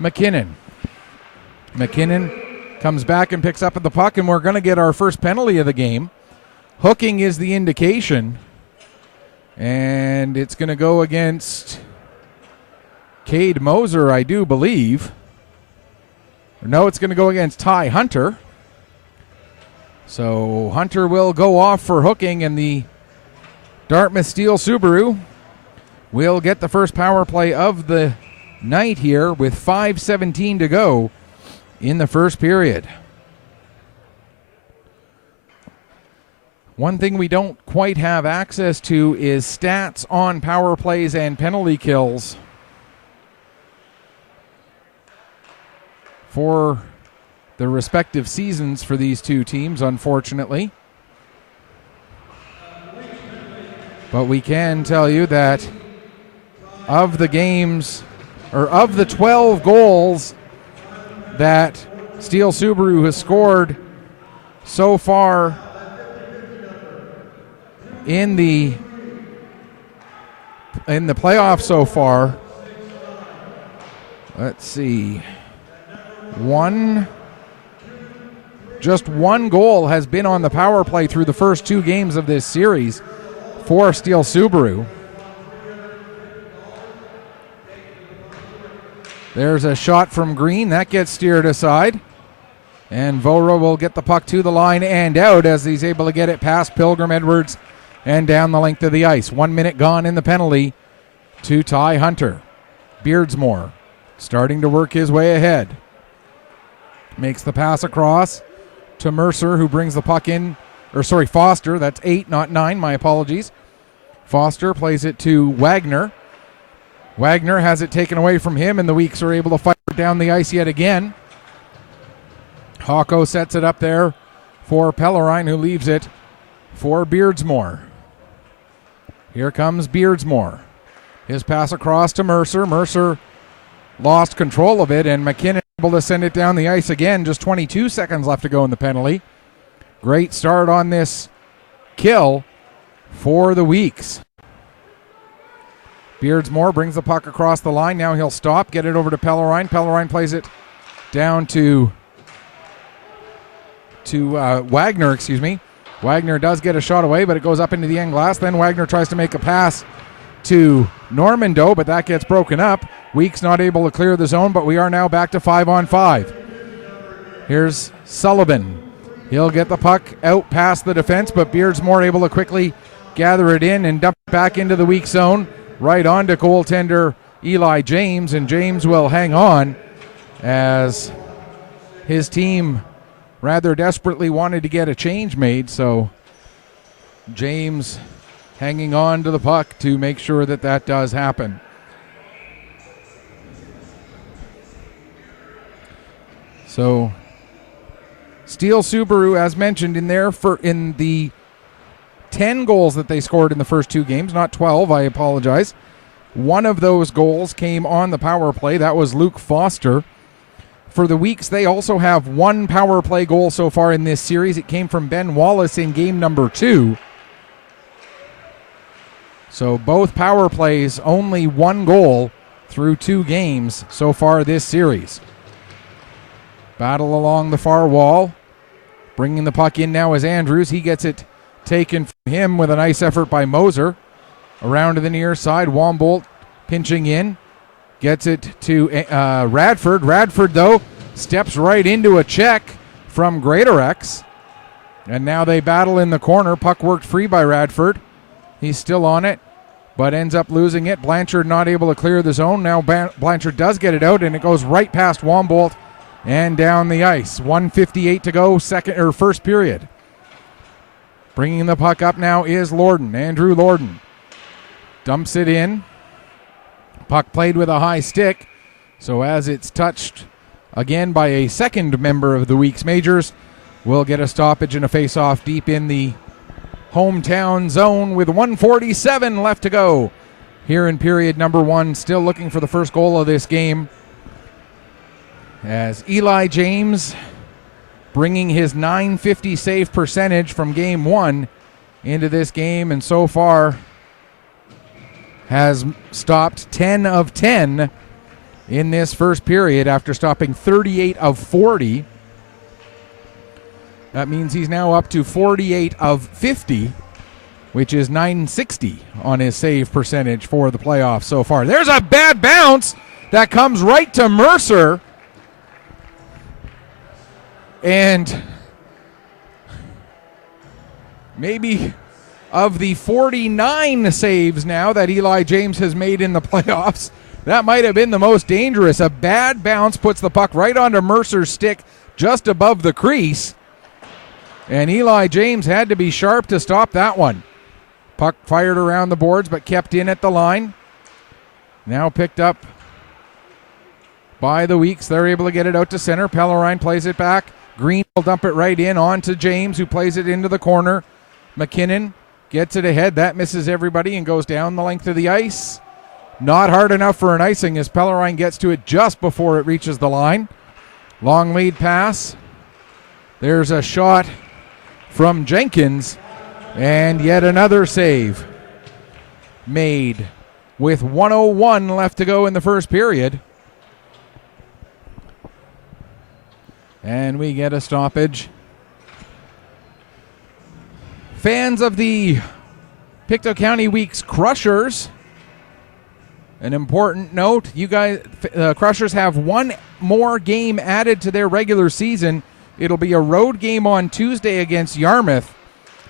McKinnon. McKinnon comes back and picks up at the puck, and we're going to get our first penalty of the game. Hooking is the indication, and it's going to go against Cade Moser, I do believe. No, it's going to go against Ty Hunter. So Hunter will go off for hooking, and the Dartmouth Steele Subaru will get the first power play of the night here with 5:17 to go in the first period. One thing we don't quite have access to is stats on power plays and penalty kills for the respective seasons for these two teams, unfortunately. But we can tell you that of the games, or of the 12 goals that Steele Subaru has scored so far in the playoffs so far, let's see, just one goal has been on the power play through the first two games of this series for Steele Subaru. There's a shot from Green. That gets steered aside. And Vora will get the puck to the line and out as he's able to get it past Pilgrim-Edwards and down the length of the ice. 1 minute gone in the penalty to Ty Hunter. Beardsmore starting to work his way ahead. Makes the pass across to Mercer, who brings the puck in. Foster. That's 8, not 9. My apologies. Foster plays it to Wagner. Wagner has it taken away from him, and the Weeks are able to fire down the ice yet again. Hawko sets it up there for Pellerine, who leaves it for Beardsmore. Here comes Beardsmore. His pass across to Mercer. Mercer lost control of it, and McKinnon able to send it down the ice again. Just 22 seconds left to go in the penalty. Great start on this kill for the Weeks. Beardsmore brings the puck across the line. Now he'll stop, get it over to Pellerine. Pellerine plays it down to Wagner, Wagner does get a shot away, but it goes up into the end glass. Then Wagner tries to make a pass to Normando, but that gets broken up. Weeks not able to clear the zone, but we are now back to 5-on-5. Here's Sullivan. He'll get the puck out past the defense, but Beardsmore able to quickly gather it in and dump it back into the weak zone. Right on to goaltender Eli James, and James will hang on as his team rather desperately wanted to get a change made, so James hanging on to the puck to make sure that that does happen. So Steele Subaru, as mentioned in the 10 goals that they scored in the first two games, not 12, I apologize. One of those goals came on the power play. That was Luke Foster. For the Weeks, they also have one power play goal so far in this series. It came from Ben Wallace in game number 2. So both power plays, only one goal through 2 games so far this series. Battle along the far wall. Bringing the puck in now is Andrews. He gets it taken from him with a nice effort by Moser. Around to the near side, Wombolt pinching in. Gets it to Radford. Radford, though, steps right into a check from Greatorex. And now they battle in the corner. Puck worked free by Radford. He's still on it, but ends up losing it. Blanchard not able to clear the zone. Now Blanchard does get it out, and it goes right past Wombolt and down the ice. 1:58 to go, first period. Bringing the puck up now is Lorden. Andrew Lorden dumps it in. Puck played with a high stick, so as it's touched again by a second member of the week's majors, we'll get a stoppage and a face-off deep in the hometown zone with 1:47 left to go here in period number 1. Still looking for the first goal of this game, as Eli James, bringing his .950 save percentage from game 1 into this game, and so far has stopped 10 of 10 in this first period after stopping 38 of 40. That means he's now up to 48 of 50, which is .960 on his save percentage for the playoffs so far. There's a bad bounce that comes right to Mercer. And maybe of the 49 saves now that Eli James has made in the playoffs, that might have been the most dangerous. A bad bounce puts the puck right onto Mercer's stick just above the crease. And Eli James had to be sharp to stop that one. Puck fired around the boards but kept in at the line. Now picked up by the Weeks. They're able to get it out to center. Pellerine plays it back. Green will dump it right in on to James, who plays it into the corner. McKinnon gets it ahead. That misses everybody and goes down the length of the ice. Not hard enough for an icing as Pellerine gets to it just before it reaches the line. Long lead pass. There's a shot from Jenkins, and yet another save made with 1:01 left to go in the first period. And we get a stoppage. Fans of the Pictou County Week's Crushers, an important note, you guys, Crushers have one more game added to their regular season. It'll be a road game on Tuesday against Yarmouth.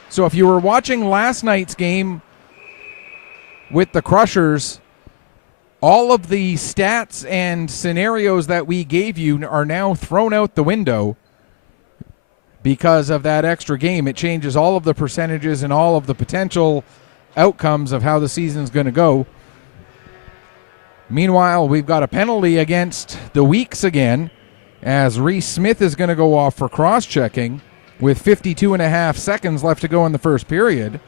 So if you were watching last night's game with the Crushers, all of the stats and scenarios that we gave you are now thrown out the window because of that extra game. It changes all of the percentages and all of the potential outcomes of how the season's going to go. Meanwhile, we've got a penalty against the Weeks again, as Reese Smith is going to go off for cross-checking with 52 and a half seconds left to go in the first period.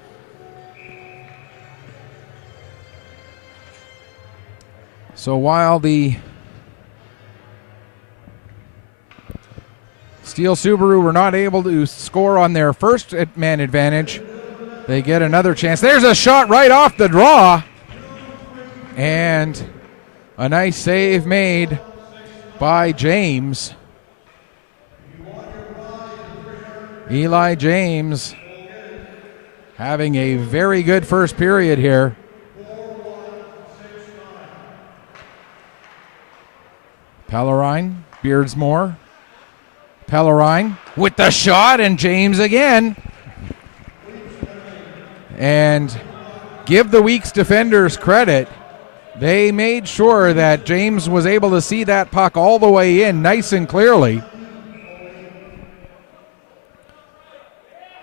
So while the Steele Subaru were not able to score on their first man advantage, they get another chance. There's a shot right off the draw, and a nice save made by James. Eli James having a very good first period here. Pellerine, Beardsmore. Pellerine with the shot, and James again. And give the Weeks defenders credit. They made sure that James was able to see that puck all the way in nice and clearly.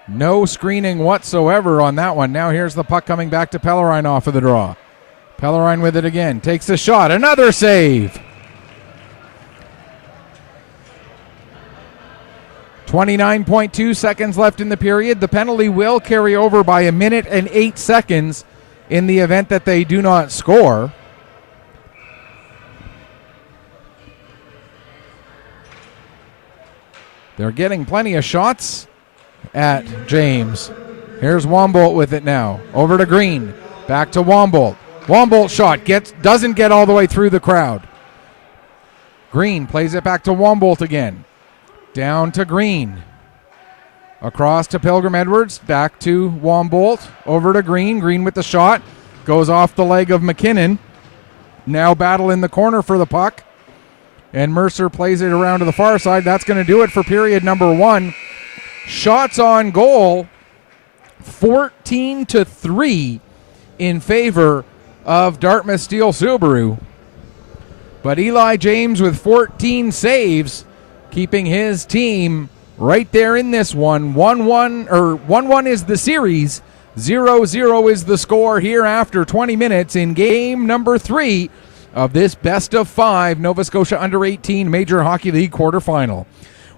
No screening whatsoever on that one. Now here's the puck coming back to Pellerine off of the draw. Pellerine with it again. Takes the shot. Another save. 29.2 seconds left in the period. The penalty will carry over by a minute and 8 seconds in the event that they do not score. They're getting plenty of shots at James. Here's Wombolt with it now. Over to Green. Back to Wombolt. Wombolt shot doesn't get all the way through the crowd. Green plays it back to Wombolt again. Down to Green. Across to Pilgrim Edwards. Back to Wombolt. Over to Green. Green with the shot. Goes off the leg of McKinnon. Now battle in the corner for the puck. And Mercer plays it around to the far side. That's going to do it for period number 1. shots on goal, 14-3 in favor of Dartmouth Steele Subaru. But Eli James with 14 saves, keeping his team right there in this one. 1-1 is the series. 0-0 is the score here after 20 minutes in game number 3 of this best of 5 Nova Scotia Under-18 Major Hockey League quarterfinal.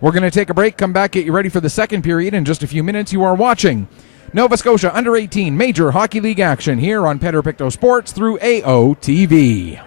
We're going to take a break, come back, get you ready for the second period in just a few minutes. You are watching Nova Scotia Under-18 Major Hockey League action here on Pictou Sports through AOTV.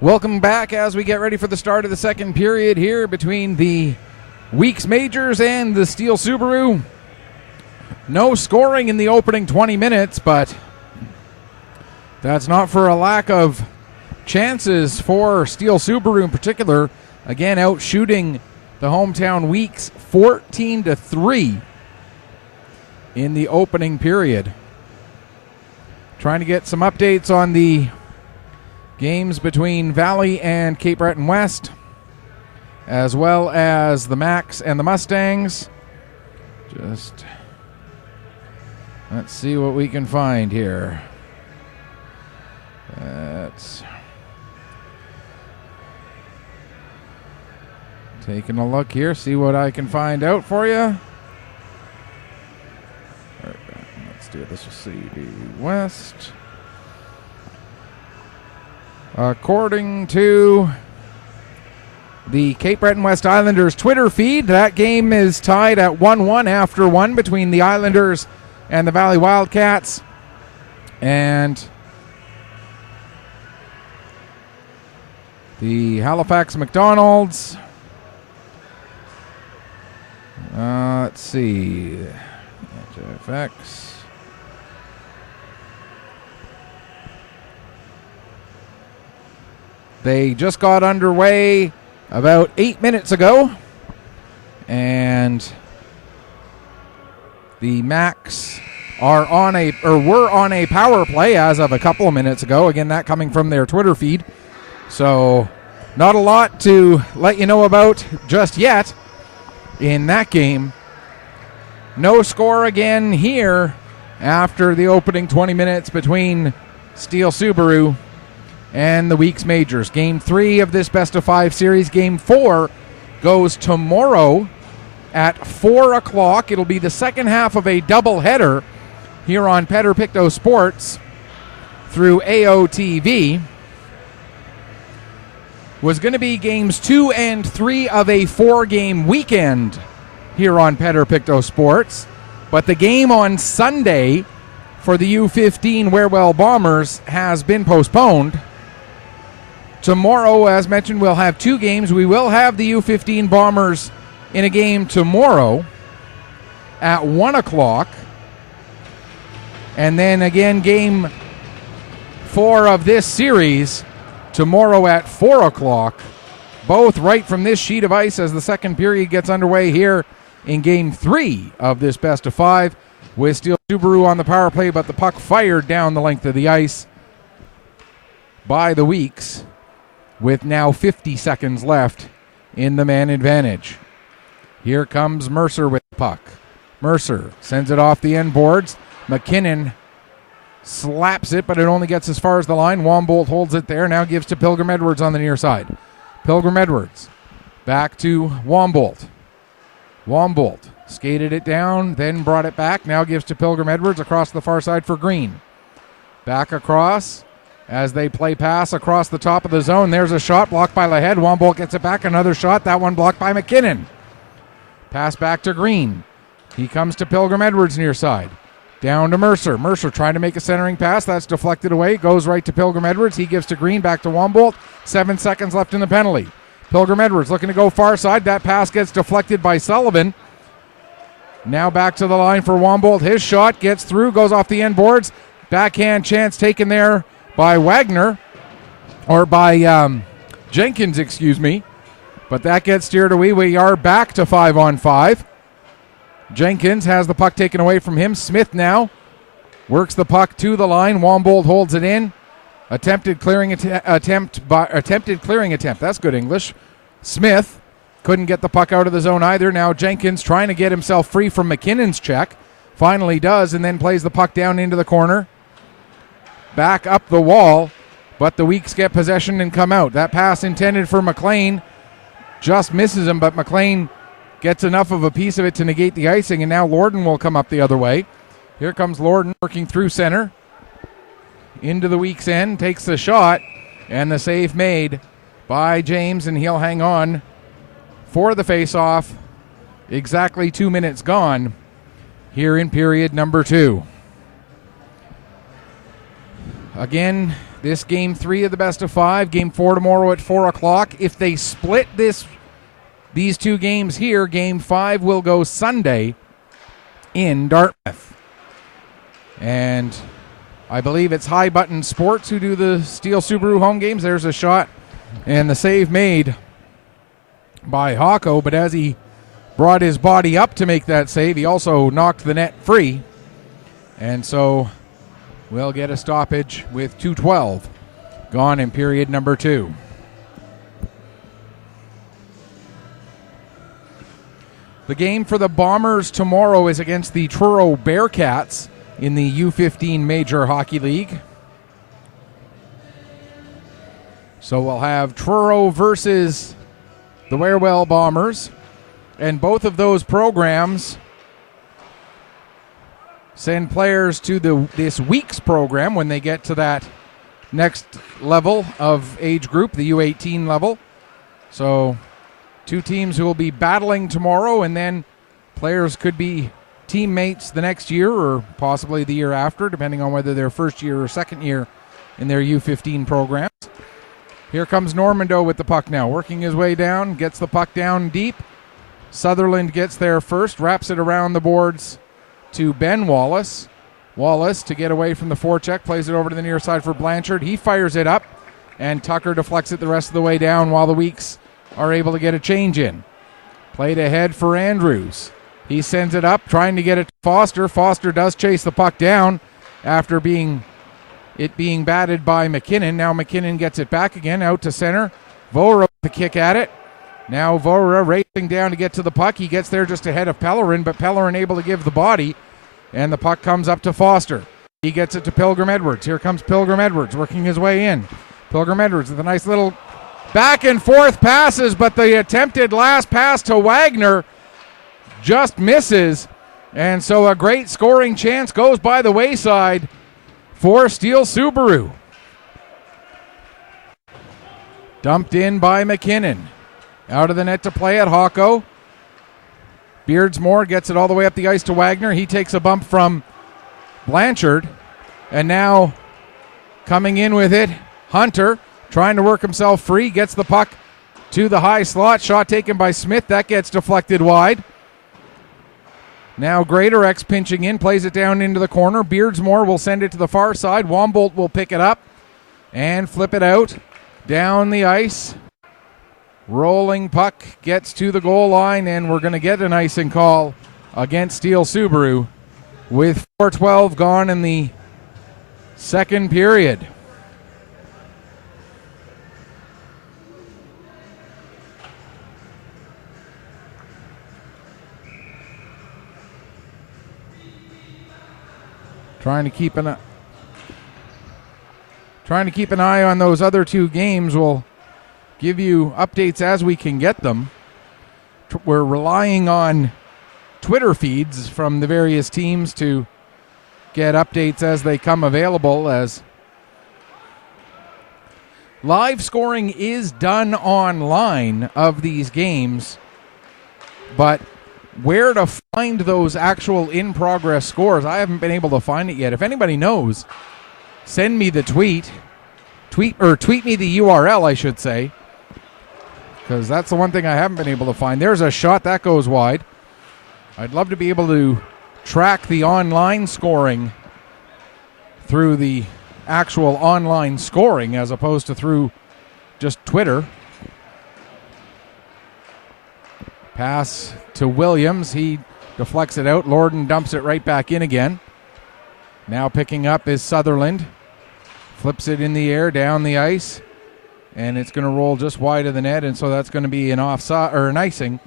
Welcome back as we get ready for the start of the second period here between the Weeks Majors and the Steele Subaru. No scoring in the opening 20 minutes, but that's not for a lack of chances for Steele Subaru in particular. Again, out shooting the hometown Weeks 14-3 in the opening period. Trying to get some updates on the games between Valley and Cape Breton West, as well as the Macs and the Mustangs. Just let's see what we can find here. That's taking a look here, see what I can find out for you. Let's do this with CB West. According to the Cape Breton West Islanders Twitter feed, that game is tied at 1-1 after 1 between the Islanders and the Valley Wildcats. And the Halifax McDonald's, let's see, HFX. They just got underway about 8 minutes ago, and the Macs were on a power play as of a couple of minutes ago. Again, that coming from their Twitter feed. So not a lot to let you know about just yet in that game. No score again here after the opening 20 minutes between Steele Subaru and the Weeks Majors. Game 3 of this best-of-5 series. Game 4 goes tomorrow at 4 o'clock. It'll be the second half of a doubleheader here on Pictou Sports through AOTV. Was going to be games 2 and 3 of a 4-game weekend here on Pictou Sports. But the game on Sunday for the U15 Wherewell Bombers has been postponed. Tomorrow, as mentioned, we'll have 2 games. We will have the U15 Bombers in a game tomorrow at 1 o'clock. And then again, game 4 of this series tomorrow at 4 o'clock. Both right from this sheet of ice as the second period gets underway here in game 3 of this best-of-5 with Steele Subaru on the power play, but the puck fired down the length of the ice by the Weeks, with now 50 seconds left in the man advantage. Here comes Mercer with the puck. Mercer sends it off the end boards. McKinnon slaps it, but it only gets as far as the line. Wombolt holds it there, now gives to Pilgrim Edwards on the near side. Pilgrim Edwards back to Wombolt. Wombolt skated it down, then brought it back, now gives to Pilgrim Edwards across the far side for Green. Back across as they play pass across the top of the zone. There's a shot blocked by Lahead. Wombolt gets it back. Another shot. That one blocked by McKinnon. Pass back to Green. He comes to Pilgrim Edwards near side. Down to Mercer. Mercer trying to make a centering pass. That's deflected away. Goes right to Pilgrim Edwards. He gives to Green. Back to Wombolt. 7 seconds left in the penalty. Pilgrim Edwards looking to go far side. That pass gets deflected by Sullivan. Now back to the line for Wombolt. His shot gets through. Goes off the end boards. Backhand chance taken there by Wagner, or by Jenkins, excuse me. But that gets steered away. We are back to 5-on-5. Jenkins has the puck taken away from him. Smith now works the puck to the line. Wombolt holds it in. Attempted clearing attempt. That's good English. Smith couldn't get the puck out of the zone either. Now Jenkins trying to get himself free from McKinnon's check. Finally does, and then plays the puck down into the corner. Back up the wall, but the Weeks get possession and come out. That pass intended for McLean just misses him, but McLean gets enough of a piece of it to negate the icing, and now Lorden will come up the other way. Here comes Lorden working through center. Into the Weeks end, takes the shot, and the save made by James, and he'll hang on for the face-off. Exactly 2 minutes gone here in period number 2. Again, this game 3 of the best of 5. Game 4 tomorrow at 4 o'clock. If they split these two games here, game 5 will go Sunday in Dartmouth. And I believe it's High Button Sports who do the Steele Subaru home games. There's a shot and the save made by Hawko, but as he brought his body up to make that save, he also knocked the net free. And so we'll get a stoppage with 2:12 gone in period number 2. The game for the Bombers tomorrow is against the Truro Bearcats in the U15 Major Hockey League. So we'll have Truro versus the Warewell Bombers, and both of those programs send players to this week's program when they get to that next level of age group, the U18 level. So two teams who will be battling tomorrow, and then players could be teammates the next year or possibly the year after, depending on whether they're first year or second year in their U15 programs. Here comes Normando with the puck now, working his way down, gets the puck down deep. Sutherland gets there first, wraps it around the boards to Ben Wallace. Wallace, to get away from the forecheck, plays it over to the near side for Blanchard. He fires it up, and Tucker deflects it the rest of the way down while the Weeks are able to get a change in. Played ahead for Andrews. He sends it up, trying to get it to Foster. Foster does chase the puck down after being batted by McKinnon. Now McKinnon gets it back again, out to center. Vora with the kick at it. Now Vora racing down to get to the puck. He gets there just ahead of Pellerin, but Pellerin able to give the body, and the puck comes up to Foster. He gets it to Pilgrim Edwards. Here comes Pilgrim Edwards working his way in. Pilgrim Edwards with a nice little back and forth passes, but the attempted last pass to Wagner just misses, and so a great scoring chance goes by the wayside for Steele Subaru. Dumped in by McKinnon. Out of the net to play at Hawko. Beardsmore gets it all the way up the ice to Wagner. He takes a bump from Blanchard, and now coming in with it, Hunter trying to work himself free, gets the puck to the high slot. Shot taken by Smith. That gets deflected wide. Now Greatorex pinching in, plays it down into the corner. Beardsmore will send it to the far side. Wombolt will pick it up and flip it out down the ice. Rolling puck gets to the goal line, and we're going to get an icing call against Steele Subaru with 4:12 gone in the second period. Trying to keep an eye on those other two games. We'll give you updates as we can get them. We're relying on Twitter feeds from the various teams to get updates as they come available, as live scoring is done online of these games, but where to find those actual in-progress scores, I haven't been able to find it yet. If anybody knows, send me the tweet me the URL, I should say, because that's the one thing I haven't been able to find. There's a shot that goes wide. I'd love to be able to track the online scoring through the actual online scoring as opposed to through just Twitter. Pass to Williams. He deflects it out. Lorden dumps it right back in again. Now picking up is Sutherland. Flips it in the air down the ice, and it's going to roll just wide of the net, and so that's going to be an offside or an icing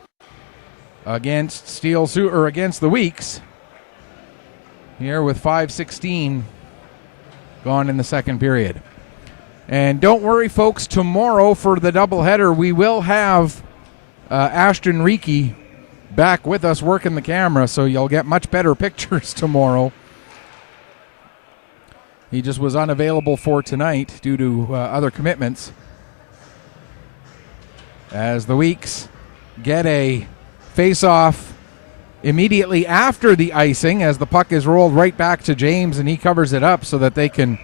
against against the Weeks here with 5:16 gone in the second period. And don't worry, folks, tomorrow for the doubleheader we will have Ashton Reiki back with us working the camera, so you'll get much better pictures tomorrow. He just was unavailable for tonight due to other commitments. As the Weeks get a face-off immediately after the icing, as the puck is rolled right back to James and he covers it up so that they can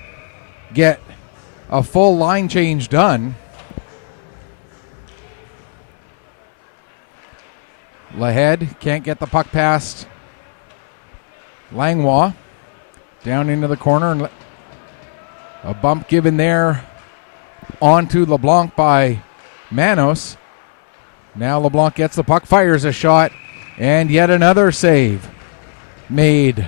get a full line change done. Lahead can't get the puck past Langlois. Down into the corner, and a bump given there onto LeBlanc by Manos. Now LeBlanc gets the puck, fires a shot, and yet another save made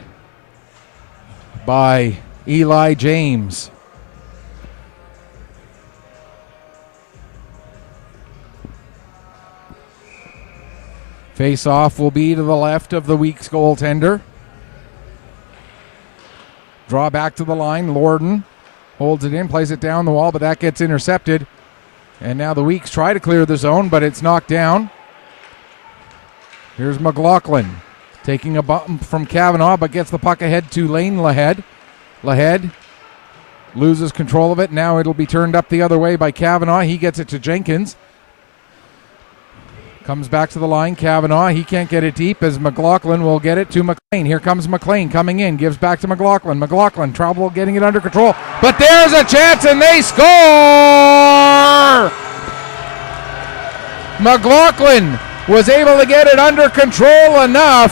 by Eli James. Face-off will be to the left of the Weeks goaltender. Draw back to the line. Lorden holds it in, plays it down the wall, but that gets intercepted. And now the Weeks try to clear the zone, but it's knocked down. Here's McLaughlin taking a bump from Kavanaugh, but gets the puck ahead to Lane Lahead. Lahead loses control of it. Now it'll be turned up the other way by Kavanaugh. He gets it to Jenkins. Comes back to the line. Kavanaugh, he can't get it deep as McLaughlin will get it to McLean. Here comes McLean coming in, gives back to McLaughlin. McLaughlin, trouble getting it under control, but there's a chance and they score! McLaughlin was able to get it under control enough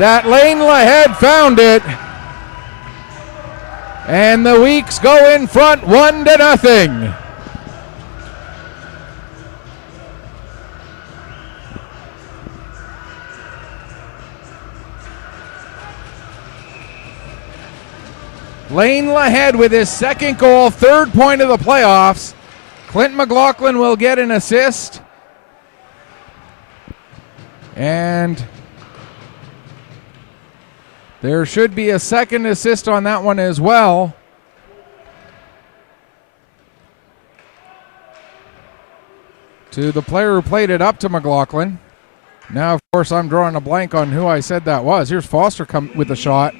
that Lane Lahead found it. And the Weeks go in front 1-0. Lane Lahead with his second goal, third point of the playoffs. Clint McLaughlin will get an assist. And there should be a second assist on that one as well. To the player who played it up to McLaughlin. Now, of course, I'm drawing a blank on who I said that was. Here's Foster come with the shot.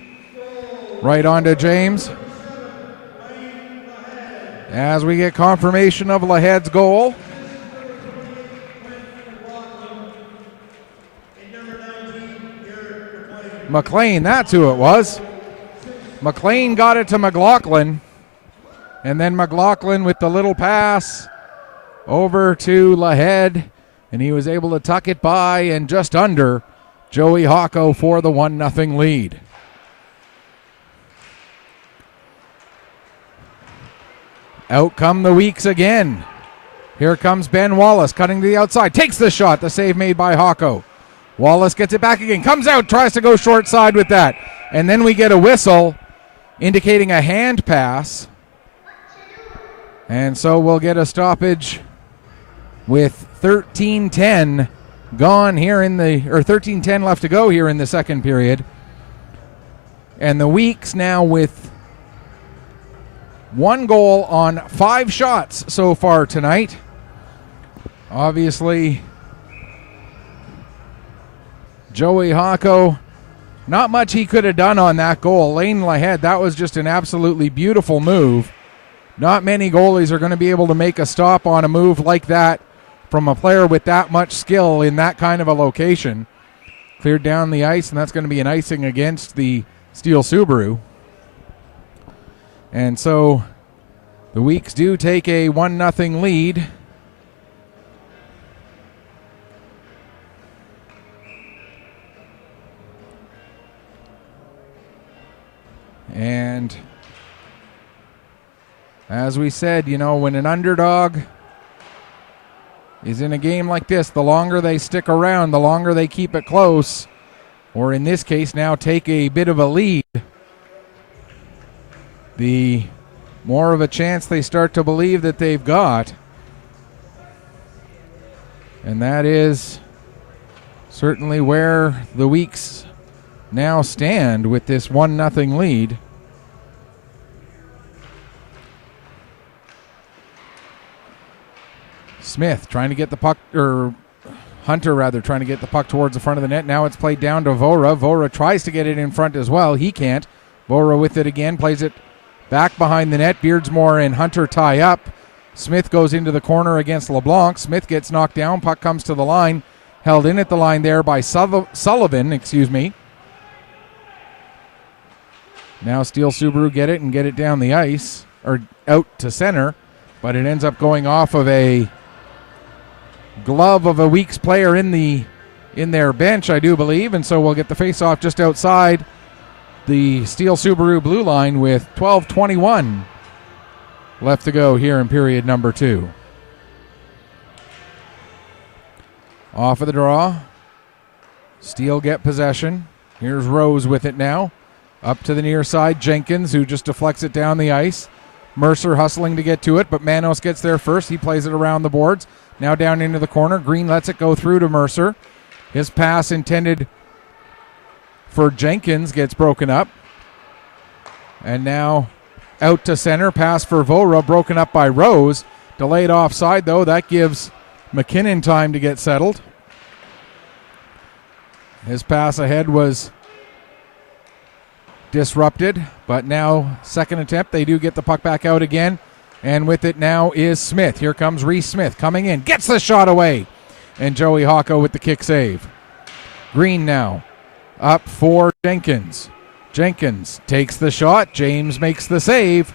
Right on to James. As we get confirmation of Lahead's goal. McLean, that's who it was. McLean got it to McLaughlin. And then McLaughlin with the little pass over to Lahead. And he was able to tuck it by and just under Joey Hocko for the 1-0 lead. Out come the Weeks again. Here comes Ben Wallace cutting to the outside. Takes the shot. The save made by Hocko. Wallace gets it back again. Comes out. Tries to go short side with that. And then we get a whistle indicating a hand pass. And so we'll get a stoppage with 13:10 gone here in the, or 13:10 left to go here in the second period. And the Weeks now with 1 goal on 5 shots so far tonight. Obviously, Joey Hocko, not much he could have done on that goal. Lane Lahead, that was just an absolutely beautiful move. Not many goalies are going to be able to make a stop on a move like that from a player with that much skill in that kind of a location. Cleared down the ice, and that's going to be an icing against the Steele Subaru. And so the Weeks do take a 1-0 lead. And as we said, you know, when an underdog is in a game like this, the longer they stick around, the longer they keep it close, or in this case now take a bit of a lead, the more of a chance they start to believe that they've got. And that is certainly where the Weeks now stand with this 1-0 lead. Smith trying to get the puck, or Hunter rather, trying to get the puck towards the front of the net. Now it's played down to Vora. Vora tries to get it in front as well. He can't. Vora with it again, plays it back behind the net. Beardsmore and Hunter tie up. Smith goes into the corner against LeBlanc. Smith gets knocked down. Puck comes to the line. Held in at the line there by Sullivan. Now Steele Subaru get it and get it down the ice. or out to center, but it ends up going off of a glove of a Weeks player in their bench, I do believe, and so we'll get the face-off just outside the Steele Subaru blue line with 12:21 left to go here in period number 2. Off of the draw. Steele get possession. Here's Rose with it now. Up to the near side, Jenkins, who just deflects it down the ice. Mercer hustling to get to it, but Manos gets there first. He plays it around the boards. Now down into the corner. Green lets it go through to Mercer. His pass intended for Jenkins gets broken up. And now out to center. Pass for Vora, broken up by Rose. Delayed offside, though. That gives McKinnon time to get settled. His pass ahead was disrupted, but now second attempt, they do get the puck back out again, and with it now is Smith. Here comes Reese Smith coming in, gets the shot away, and Joey Hocko with the kick save. Green now up for Jenkins. Jenkins takes the shot, James makes the save,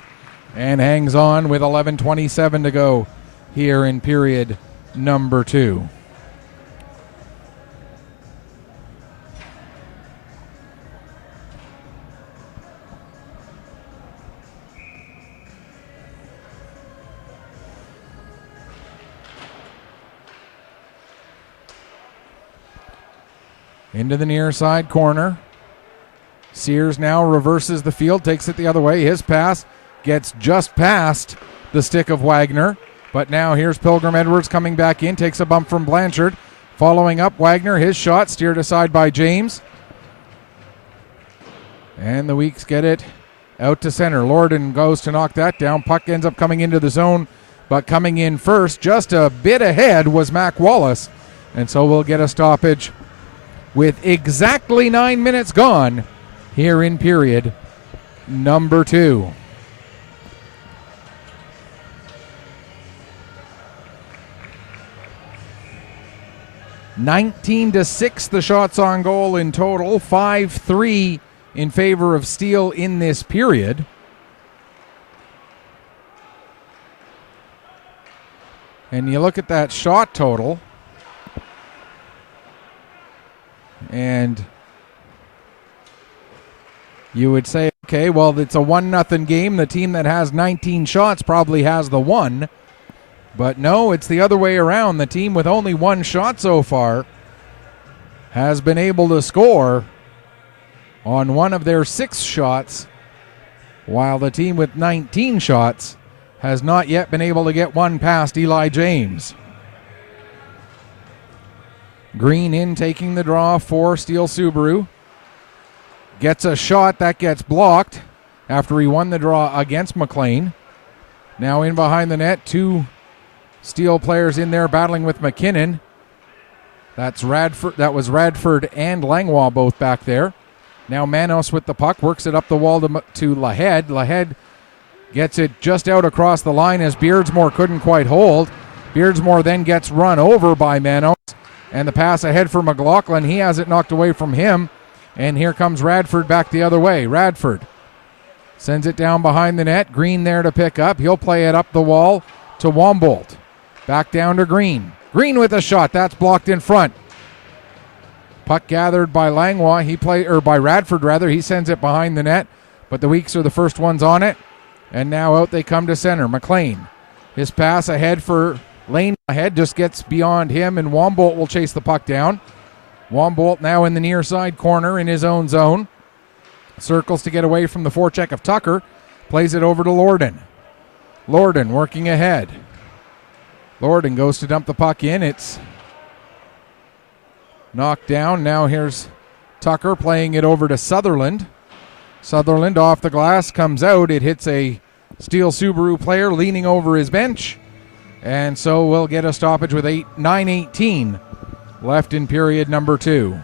and hangs on with 11:27 to go here in period number 2. Into the near side corner. Sears now reverses the field, takes it the other way. His pass gets just past the stick of Wagner. But now here's Pilgrim Edwards coming back in, takes a bump from Blanchard. Following up, Wagner, his shot steered aside by James. And the Weeks get it out to center. Lorden goes to knock that down. Puck ends up coming into the zone, but coming in first, just a bit ahead, was Mac Wallace. And so we'll get a stoppage with exactly 9 minutes gone here in period number 2. (19-6) the shots on goal in total. 5-3 in favor of Steele in this period. And you look at that shot total, and you would say, okay, well, it's a 1-0 game. The team that has 19 shots probably has the one. But no, it's the other way around. The team with only 1 shot so far has been able to score on 1 of their 6 shots, while the team with 19 shots has not yet been able to get one past Eli James. Green in, taking the draw for Steele Subaru. Gets a shot that gets blocked after he won the draw against McLean. Now in behind the net, 2 Steele players in there battling with McKinnon. That was Radford and Langlois both back there. Now Manos with the puck, works it up the wall to Lahead. Lahead gets it just out across the line as Beardsmore couldn't quite hold. Beardsmore then gets run over by Manos. And the pass ahead for McLaughlin. He has it knocked away from him. And here comes Radford back the other way. Radford sends it down behind the net. Green there to pick up. He'll play it up the wall to Wombolt. Back down to Green. Green with a shot. That's blocked in front. Puck gathered by Langlois. By Radford rather. He sends it behind the net. But the Weeks are the first ones on it. And now out they come to center. McLean. His pass ahead for Lane ahead, just gets beyond him, and Wombolt will chase the puck down. Wombolt now in the near side corner in his own zone. Circles to get away from the forecheck of Tucker. Plays it over to Lorden. Lorden working ahead. Lorden goes to dump the puck in. It's knocked down. Now here's Tucker playing it over to Sutherland. Sutherland off the glass, comes out. It hits a Steele Subaru player leaning over his bench. And so we'll get a stoppage with 9:18 left in period number 2.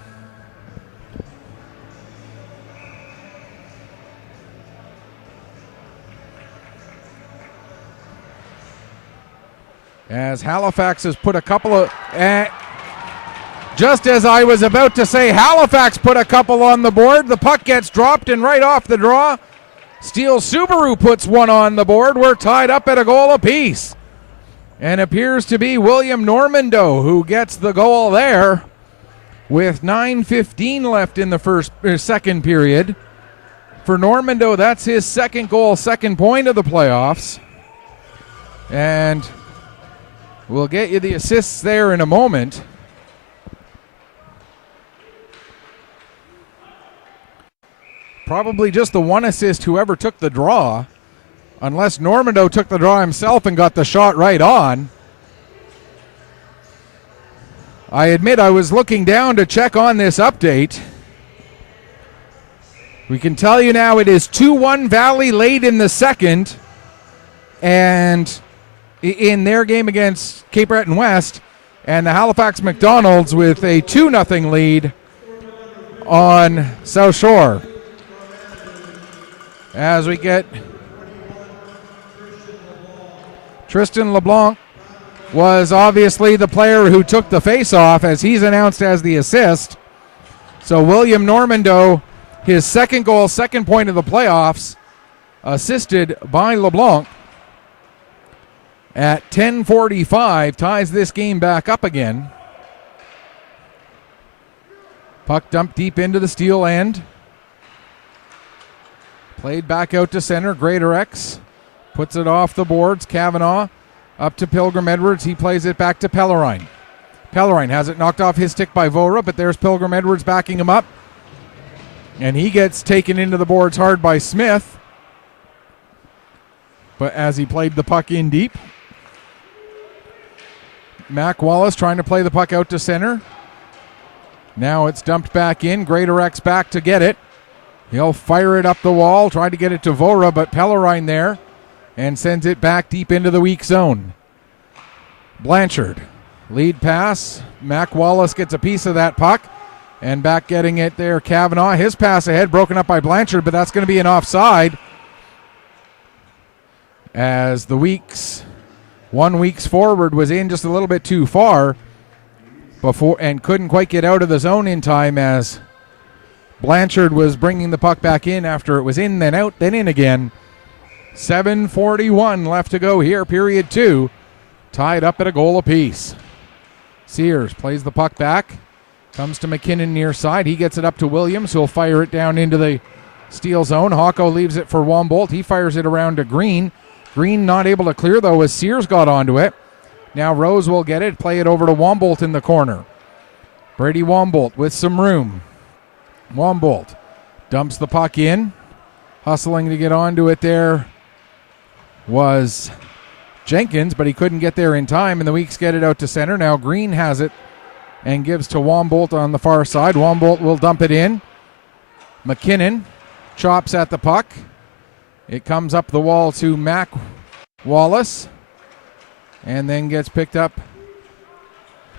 As Halifax has put a couple of... just as I was about to say, Halifax put a couple on the board. The puck gets dropped, and right off the draw, Steele Subaru puts one on the board. We're tied up at a goal apiece. And appears to be William Normando who gets the goal there with 9:15 left in the second period. For Normando, that's his second goal, second point of the playoffs. And we'll get you the assists there in a moment. Probably just the one assist whoever took the draw, unless Normando took the draw himself and got the shot right on. I admit I was looking down to check on this update. We can tell you now it is 2-1 Valley late in the second, and in their game against Cape Breton West, and the Halifax McDonald's with a 2-0 lead on South Shore. As we get Tristan LeBlanc was obviously the player who took the face-off, as he's announced as the assist. So William Normando, his second goal, second point of the playoffs, assisted by LeBlanc at 10:45, ties this game back up again. Puck dumped deep into the Steele end. Played back out to center. Greatorex puts it off the boards. Kavanaugh up to Pilgrim Edwards. He plays it back to Pellerine. Pellerine has it knocked off his stick by Vora, but there's Pilgrim Edwards backing him up. And he gets taken into the boards hard by Smith. But as he played the puck in deep, Mac Wallace trying to play the puck out to center. Now it's dumped back in. Greatorex back to get it. He'll fire it up the wall, try to get it to Vora, but Pellerine there and sends it back deep into the weak zone. Blanchard, lead pass. Mac Wallace gets a piece of that puck, and back getting it there, Kavanaugh. His pass ahead, broken up by Blanchard, but that's going to be an offside. As the Weeks forward was in just a little bit too far before and couldn't quite get out of the zone in time, as Blanchard was bringing the puck back in after it was in, then out, then in again. 7:41 left to go here, period 2. Tied up at a goal apiece. Sears plays the puck back. Comes to McKinnon near side. He gets it up to Williams, who'll fire it down into the Steele zone. Hawko leaves it for Wombolt. He fires it around to Green. Green not able to clear, though, as Sears got onto it. Now Rose will get it, play it over to Wombolt in the corner. Brady Wombolt with some room. Wombolt dumps the puck in. Hustling to get onto it there was Jenkins, but he couldn't get there in time, and the Weeks get it out to center. Now Green has it and gives to Wombolt on the far side. Wombolt will dump it in. McKinnon chops at the puck. It comes up the wall to Mac Wallace and then gets picked up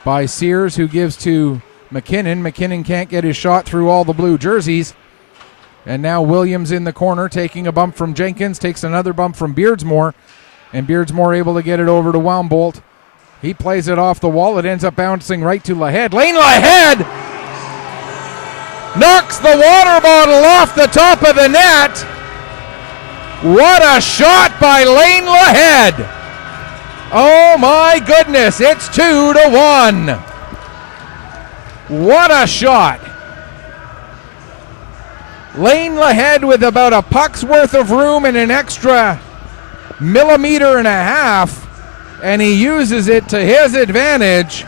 by Sears, who gives to McKinnon. McKinnon can't get his shot through all the blue jerseys. And now Williams in the corner, taking a bump from Jenkins, takes another bump from Beardsmore, and Beardsmore able to get it over to Wombolt. He plays it off the wall. It ends up bouncing right to Lahead. Lane Lahead knocks the water bottle off the top of the net. What a shot by Lane Lahead. Oh my goodness, it's 2-1. What a shot. Lane Lahead with about a puck's worth of room and an extra millimeter and a half, and he uses it to his advantage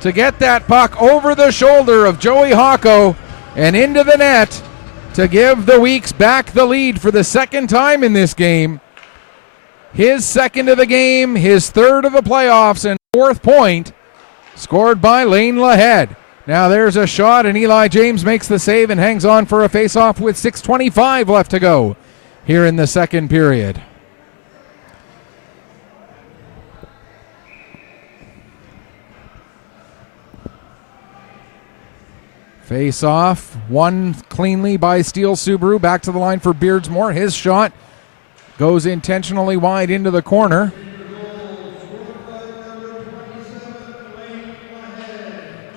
to get that puck over the shoulder of Joey Hawko and into the net to give the Weeks back the lead for the second time in this game. His second of the game, his third of the playoffs, and fourth point scored by Lane Lahead. Now there's a shot, and Eli James makes the save and hangs on for a face-off with 6:25 left to go here in the second period. Face-off, won cleanly by Steele Subaru. Back to the line for Beardsmore. His shot goes intentionally wide into the corner.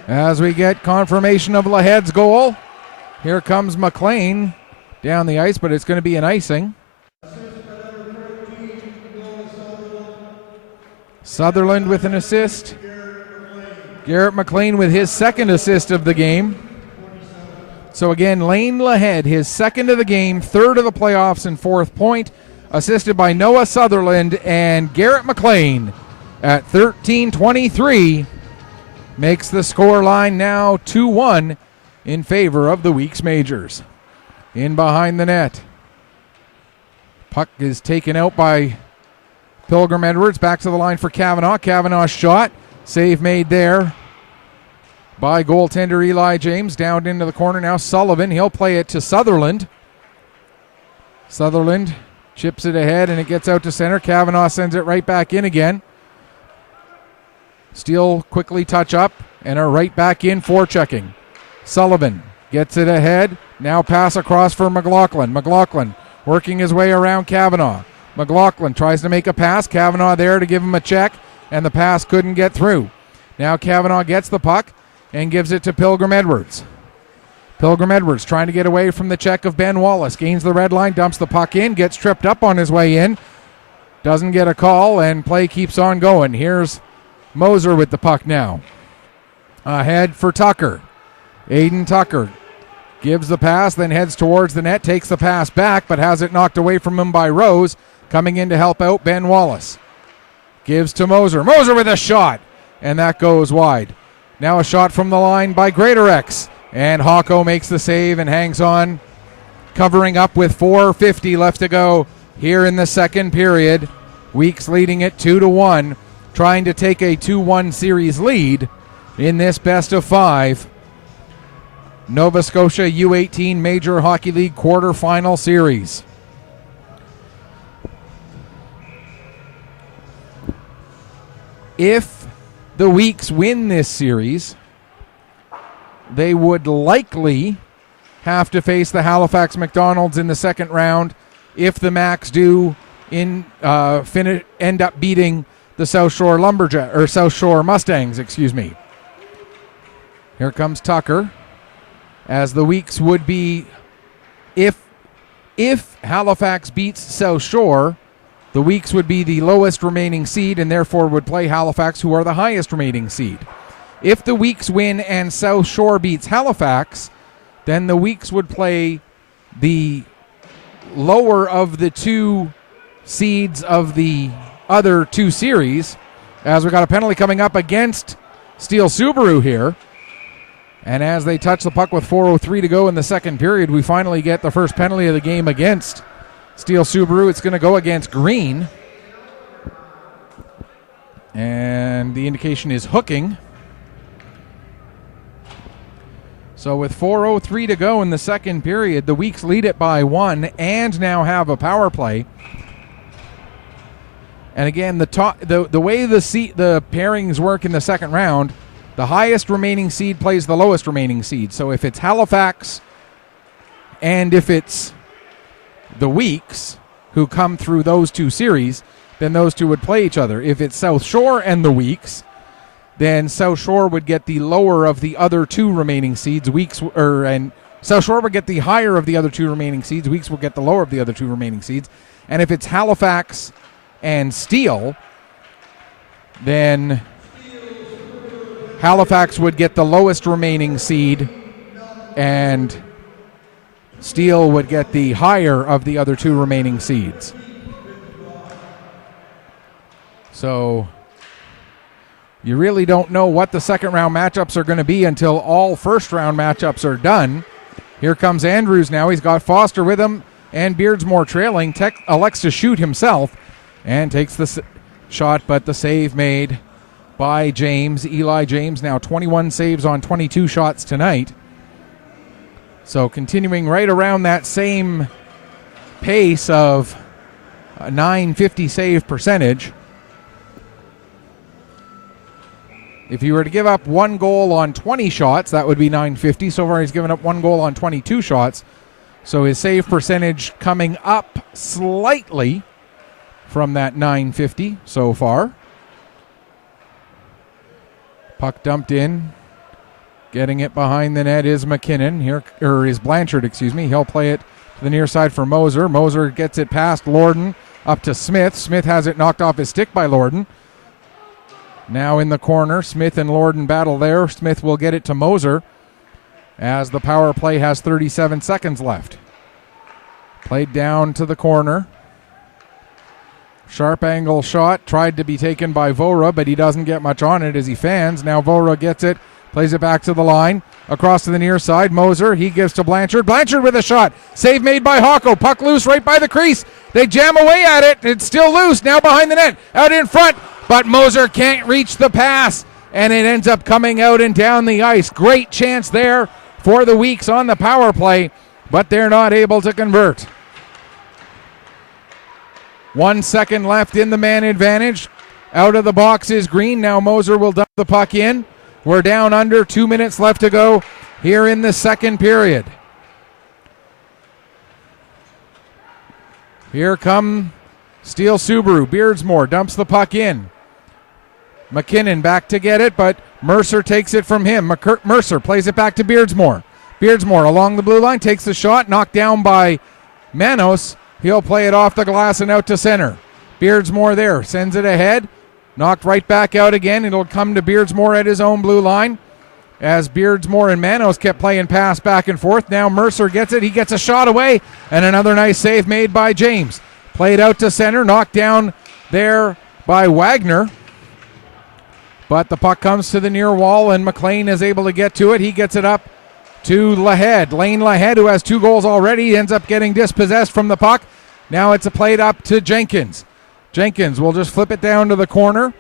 As we get confirmation of Lahead's goal, here comes McLean. down the ice, but it's going to be an icing. Sutherland with an assist. Garrett McLean with his second assist of the game. So again, Lane Lahead, his second of the game, third of the playoffs, and fourth point, assisted by Noah Sutherland, and Garrett McLean at 13:23 makes the score line now 2-1 in favor of the week's Majors. In behind the net. Puck is taken out by Pilgrim Edwards. Back to the line for Kavanaugh. Kavanaugh's shot. Save made there by goaltender Eli James. Down into the corner now. Sullivan. He'll play it to Sutherland. Sutherland chips it ahead and it gets out to center. Kavanaugh sends it right back in again. Steele quickly touch up and are right back in for checking. Sullivan gets it ahead. Now pass across for McLaughlin. McLaughlin working his way around Kavanaugh. McLaughlin tries to make a pass. Kavanaugh there to give him a check, and the pass couldn't get through. Now Kavanaugh gets the puck and gives it to Pilgrim Edwards. Pilgrim Edwards trying to get away from the check of Ben Wallace. Gains the red line, dumps the puck in, gets tripped up on his way in. Doesn't get a call, and play keeps on going. Here's Moser with the puck now. Ahead for Tucker. Aiden Tucker gives the pass, then heads towards the net, takes the pass back, but has it knocked away from him by Rose. Coming in to help out Ben Wallace. Gives to Moser. Moser with a shot, and that goes wide. Now a shot from the line by Greatorex, and Hawko makes the save and hangs on, covering up with 4:50 left to go here in the second period. Weeks leading it 2-1, trying to take a 2-1 series lead in this best of 5 Nova Scotia U18 Major Hockey League quarterfinal series. If the Weeks win this series, they would likely have to face the Halifax McDonald's in the second round. If the Macs do end up beating the South Shore South Shore Mustangs, excuse me. Here comes Tucker. As the Weeks would be, if Halifax beats South Shore, the Weeks would be the lowest remaining seed and therefore would play Halifax, who are the highest remaining seed. If the Weeks win and South Shore beats Halifax, then the Weeks would play the lower of the two seeds of the other two series, as we got a penalty coming up against Steele Subaru here. And as they touch the puck with 4:03 to go in the second period, we finally get the first penalty of the game against Steele Subaru. It's going to go against Green. And the indication is hooking. So with 4:03 to go in the second period, the Weeks lead it by 1 and now have a power play. And again, the way the pairings work in the second round, the highest remaining seed plays the lowest remaining seed. So if it's Halifax and if it's the Weeks who come through those two series, then those two would play each other. If it's South Shore and the Weeks, then South Shore would get the lower of the other two remaining seeds. And South Shore would get the higher of the other two remaining seeds. Weeks will get the lower of the other two remaining seeds. And if it's Halifax and Steele, then Halifax would get the lowest remaining seed, and Steele would get the higher of the other two remaining seeds. So you really don't know what the second round matchups are going to be until all first round matchups are done. Here comes Andrews now. He's got Foster with him and Beardsmore trailing. Elects to shoot himself and takes the shot, but the save made by James. Eli James now 21 saves on 22 shots tonight. So continuing right around that same pace of a .950 save percentage. If you were to give up one goal on 20 shots, that would be .950. So far he's given up one goal on 22 shots. So his save percentage coming up slightly from that .950 so far. Puck dumped in. Getting it behind the net is McKinnon. Is Blanchard, excuse me. He'll play it to the near side for Moser. Moser gets it past Lorden up to Smith. Smith has it knocked off his stick by Lorden. Now in the corner, Smith and Lorden battle there. Smith will get it to Moser as the power play has 37 seconds left. Played down to the corner. Sharp angle shot tried to be taken by Vora, but he doesn't get much on it as he fans. Now Vora gets it, plays it back to the line. Across to the near side, Moser, he gives to Blanchard. Blanchard with a shot. Save made by Hocko. Puck loose right by the crease. They jam away at it. It's still loose. Now behind the net. Out in front. But Moser can't reach the pass. And it ends up coming out and down the ice. Great chance there for the Weeks on the power play. But they're not able to convert. 1 second left in the man advantage. Out of the box is Green. Now Moser will dump the puck in. We're down under 2 minutes left to go here in the second period. Here come Steele Subaru. Beardsmore dumps the puck in. McKinnon back to get it, but Mercer takes it from him. Mercer plays it back to Beardsmore. Beardsmore along the blue line takes the shot, knocked down by Manos. He'll play it off the glass and out to center. Beardsmore there, sends it ahead. Knocked right back out again. It'll come to Beardsmore at his own blue line. As Beardsmore and Manos kept playing pass back and forth. Now Mercer gets it. He gets a shot away. And another nice save made by James. Played out to center. Knocked down there by Wagner. But the puck comes to the near wall and McLean is able to get to it. He gets it up to Lahead. Lane Lahead, who has 2 goals already, ends up getting dispossessed from the puck. Now it's played up to Jenkins. Jenkins will just flip it down to the corner.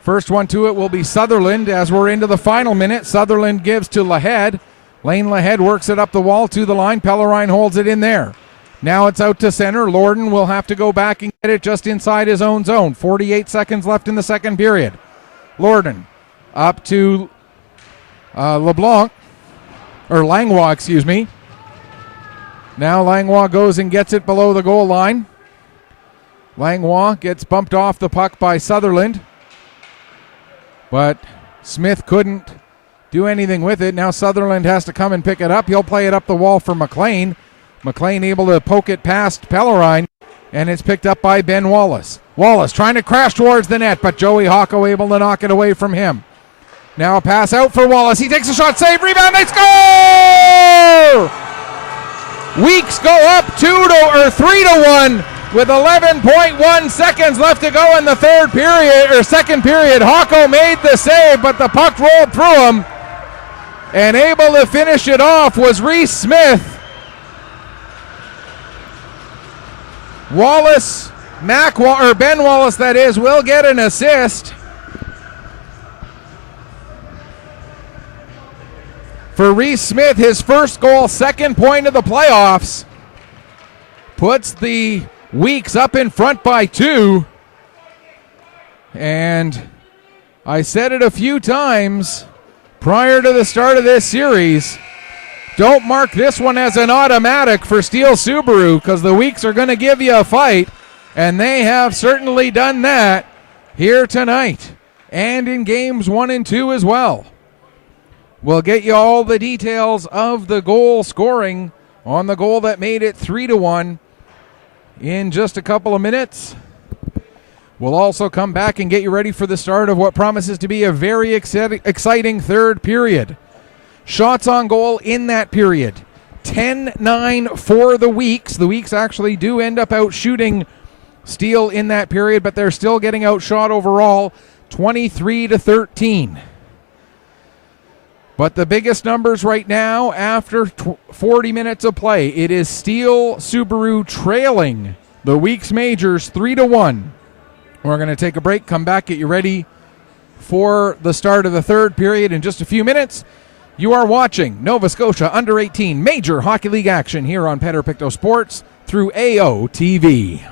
First one to it will be Sutherland as we're into the final minute. Sutherland gives to Lahead. Lane Lahead works it up the wall to the line. Pellerine holds it in there. Now it's out to center. Lorden will have to go back and get it just inside his own zone. 48 seconds left in the second period. Lorden up to Langlois, excuse me. Now Langlois goes and gets it below the goal line. Langlois gets bumped off the puck by Sutherland. But Smith couldn't do anything with it. Now Sutherland has to come and pick it up. He'll play it up the wall for McLean. McLean able to poke it past Pellerine. And it's picked up by Ben Wallace. Wallace trying to crash towards the net, but Joey Hocko able to knock it away from him. Now a pass out for Wallace. He takes a shot, save, rebound, they score! Weeks go up 3-1 with 11.1 seconds left to go in the second period. Hocko made the save, but the puck rolled through him. And able to finish it off was Reese Smith. Wallace, Ben Wallace that is, will get an assist. For Reese Smith, his first goal, second point of the playoffs. Puts the Weeks up in front by 2. And I said it a few times prior to the start of this series. Don't mark this one as an automatic for Steele Subaru because the Weeks are going to give you a fight. And they have certainly done that here tonight and in games 1 and 2 as well. We'll get you all the details of the goal scoring on the goal that made it 3-1 in just a couple of minutes. We'll also come back and get you ready for the start of what promises to be a very exciting third period. Shots on goal in that period, 10-9 for the Weeks. The Weeks actually do end up out shooting Steele in that period, but they're still getting outshot overall, 23-13. But the biggest numbers right now after 40 minutes of play, it is Steele Subaru trailing the Weeks Majors 3-1. We're going to take a break, come back, get you ready for the start of the third period in just a few minutes. You are watching Nova Scotia Under 18 Major Hockey League action here on Pictou Sports through AOTV.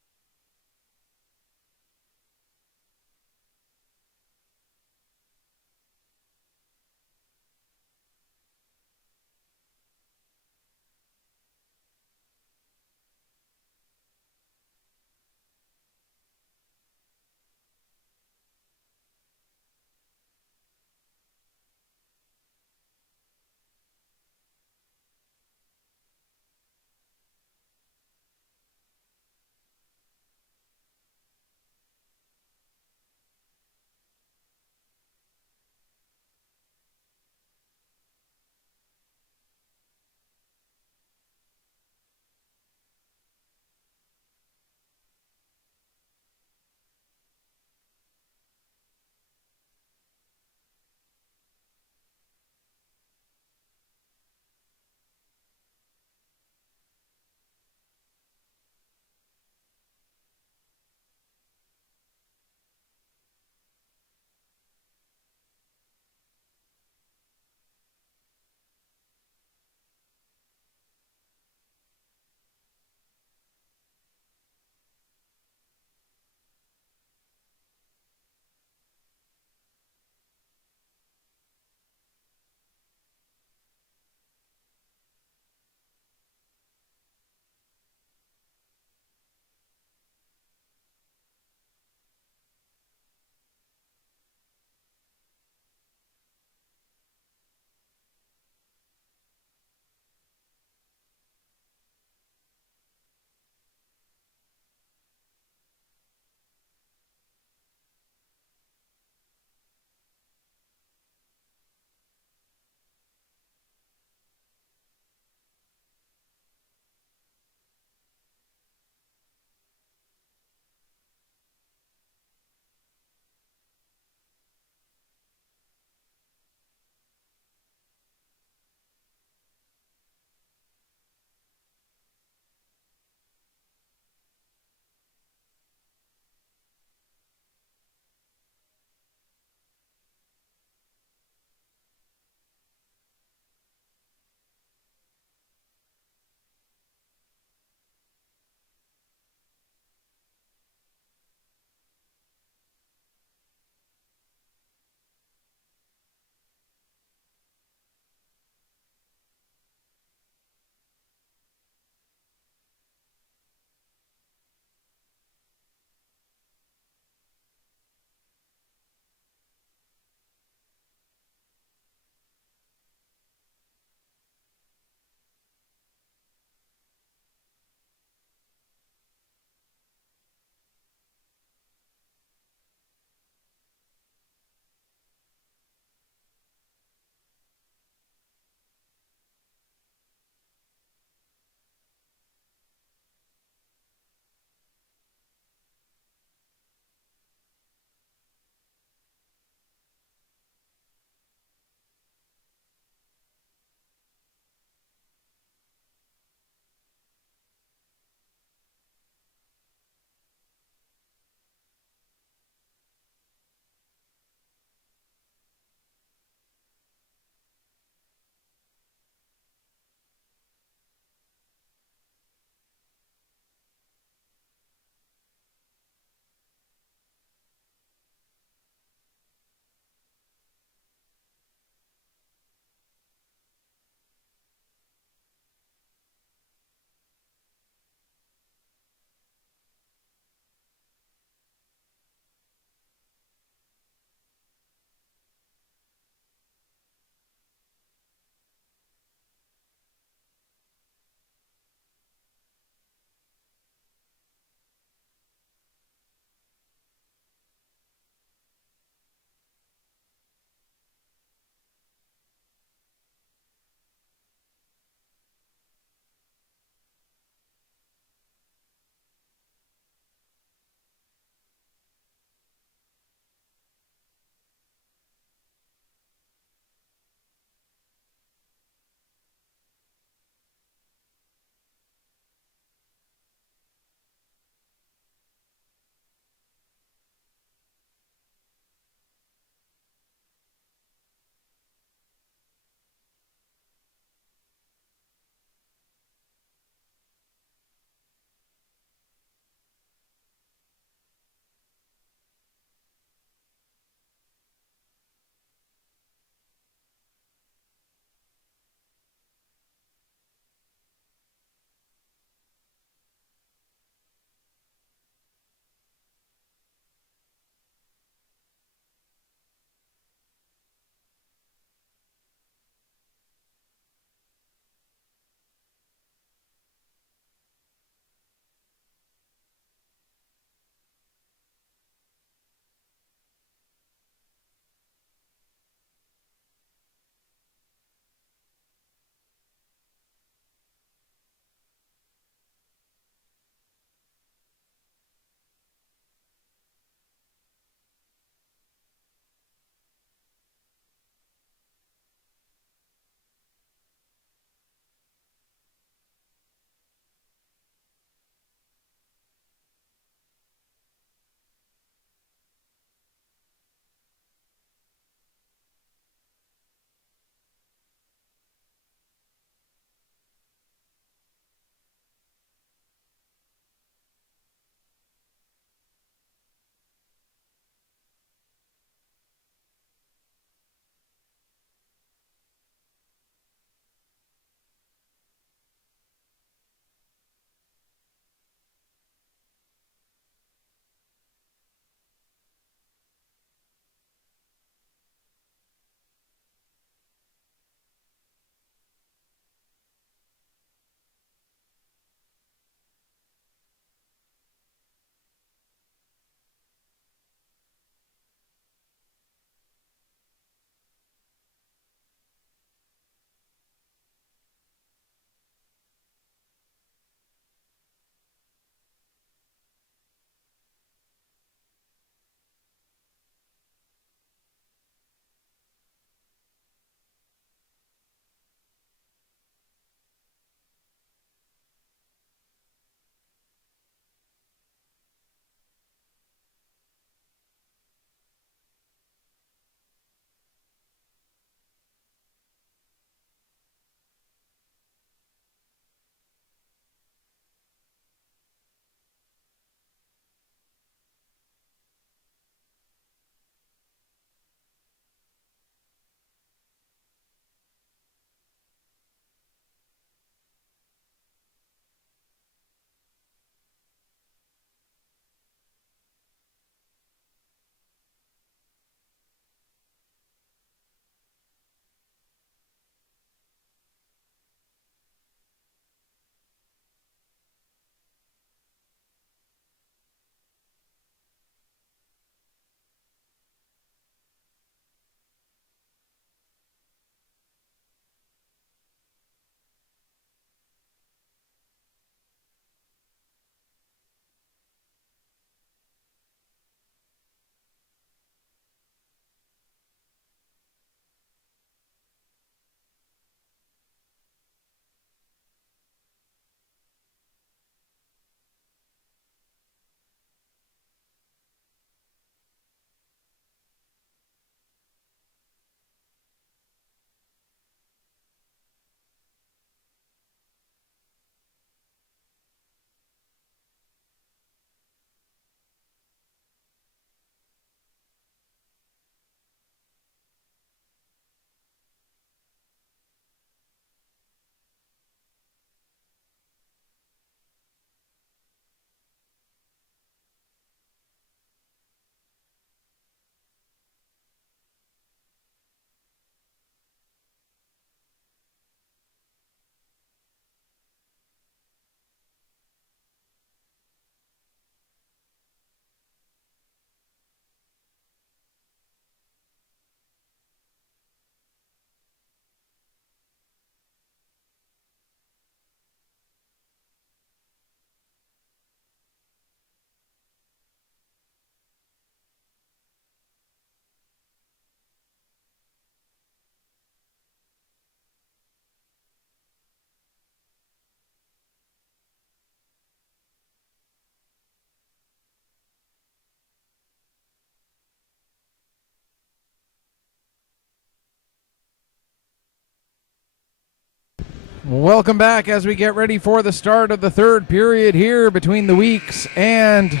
Welcome back as we get ready for the start of the third period here between the Weeks and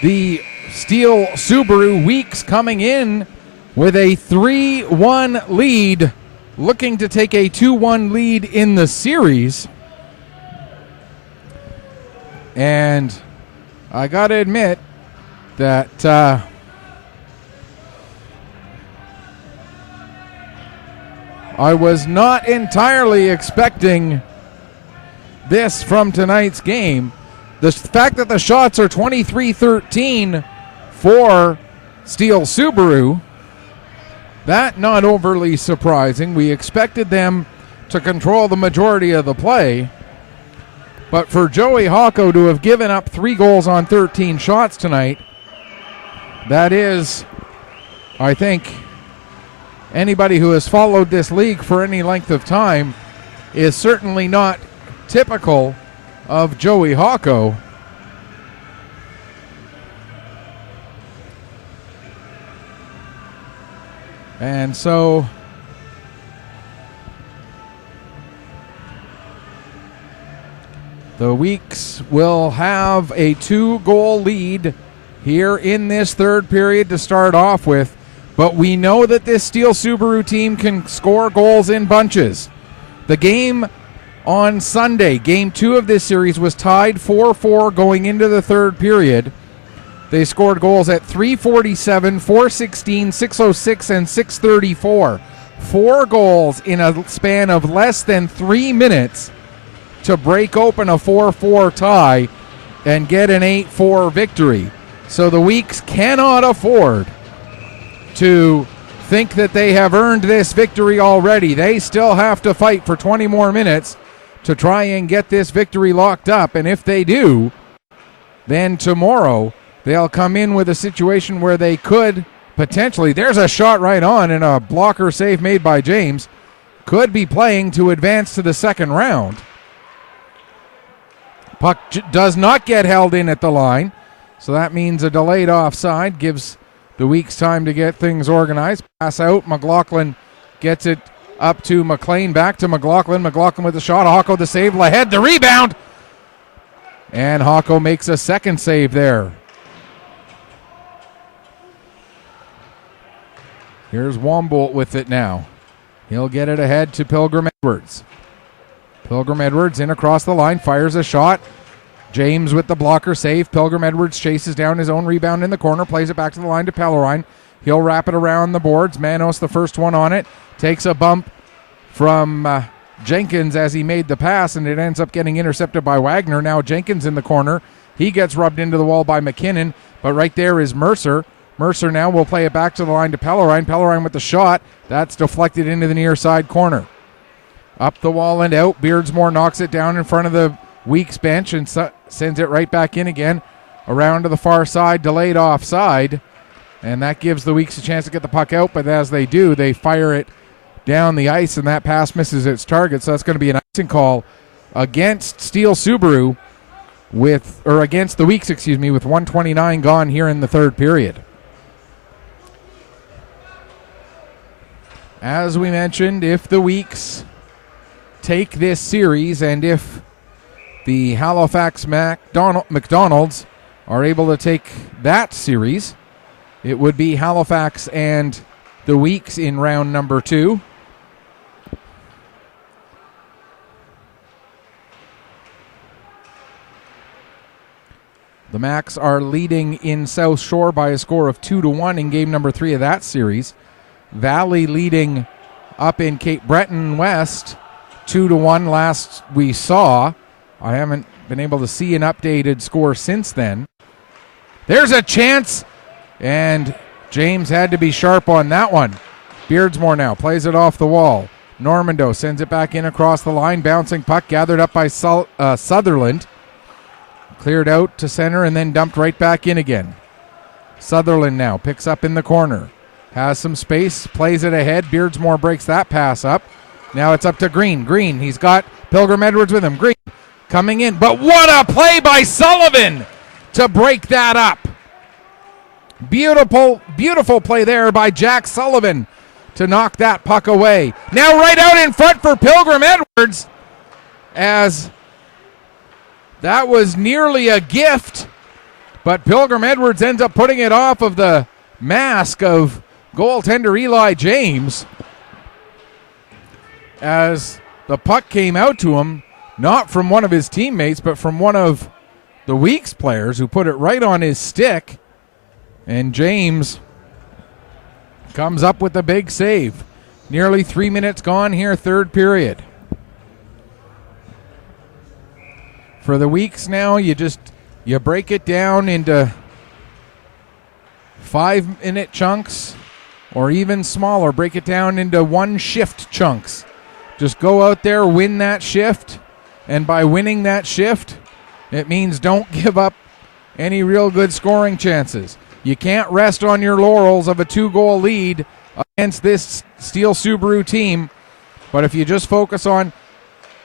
the Steele Subaru. Weeks coming in with a 3-1 lead, looking to take a 2-1 lead in the series. And I got to admit that I was not entirely expecting this from tonight's game. The fact that the shots are 23-13 for Steele Subaru, that not overly surprising. We expected them to control the majority of the play. But for Joey Hocko to have given up 3 goals on 13 shots tonight, that is, I think, anybody who has followed this league for any length of time is certainly not typical of Joey Hocko. And so the Weeks will have a 2-goal lead here in this third period to start off with. But we know that this Steele Subaru team can score goals in bunches. The game on Sunday, game 2 of this series, was tied 4-4 going into the third period. They scored goals at 3:47, 4:16, 6:06, and 6:34. 4 goals in a span of less than 3 minutes to break open a 4-4 tie and get an 8-4 victory. So the Weeks cannot afford to think that they have earned this victory already. They still have to fight for 20 more minutes to try and get this victory locked up. And if they do, then tomorrow they'll come in with a situation where they could potentially, there's a shot right on and a blocker save made by James, could be playing to advance to the second round. Puck does not get held in at the line, so that means a delayed offside gives the Weeks time to get things organized. Pass out. McLaughlin gets it up to McLean. Back to McLaughlin. McLaughlin with the shot. Hocko the save. Lahead the rebound. And Hocko makes a second save there. Here's Wombolt with it now. He'll get it ahead to Pilgrim Edwards. Pilgrim Edwards in across the line. Fires a shot. James with the blocker save. Pilgrim Edwards chases down his own rebound in the corner. Plays it back to the line to Pellerine. He'll wrap it around the boards. Manos the first one on it. Takes a bump from Jenkins as he made the pass, and it ends up getting intercepted by Wagner. Now Jenkins in the corner. He gets rubbed into the wall by McKinnon, but right there is Mercer. Mercer now will play it back to the line to Pellerine. Pellerine with the shot. That's deflected into the near side corner. Up the wall and out. Beardsmore knocks it down in front of the Weeks bench and sends it right back in again. Around to the far side, delayed offside. And that gives the Weeks a chance to get the puck out, but as they do, they fire it down the ice, and that pass misses its target. So that's going to be an icing call against Steele Subaru against the Weeks, with 1:29 gone here in the third period. As we mentioned, if the Weeks take this series and if the Halifax McDonald's are able to take that series, it would be Halifax and the Weeks in round number 2. The Macs are leading in South Shore by a score of 2-1 in game number 3 of that series. Valley leading up in Cape Breton West 2-1 last we saw. I haven't been able to see an updated score since then. There's a chance, and James had to be sharp on that one. Beardsmore now plays it off the wall. Normando sends it back in across the line. Bouncing puck gathered up by Sutherland. Cleared out to center and then dumped right back in again. Sutherland now picks up in the corner. Has some space, plays it ahead. Beardsmore breaks that pass up. Now it's up to Green. Green, he's got Pilgrim Edwards with him. Green coming in, but what a play by Sullivan to break that up. Beautiful, beautiful play there by Jack Sullivan to knock that puck away. Now right out in front for Pilgrim Edwards. as that was nearly a gift, but Pilgrim Edwards ends up putting it off of the mask of goaltender Eli James as the puck came out to him, not from one of his teammates, but from one of the Weeks players who put it right on his stick, and James comes up with a big save. Nearly 3 minutes gone here, third period. For the Weeks now, you break it down into 5-minute chunks or even smaller. Break it down into one shift chunks. Just go out there, win that shift, and by winning that shift, it means don't give up any real good scoring chances. You can't rest on your laurels of a 2-goal lead against this Steele Subaru team, but if you just focus on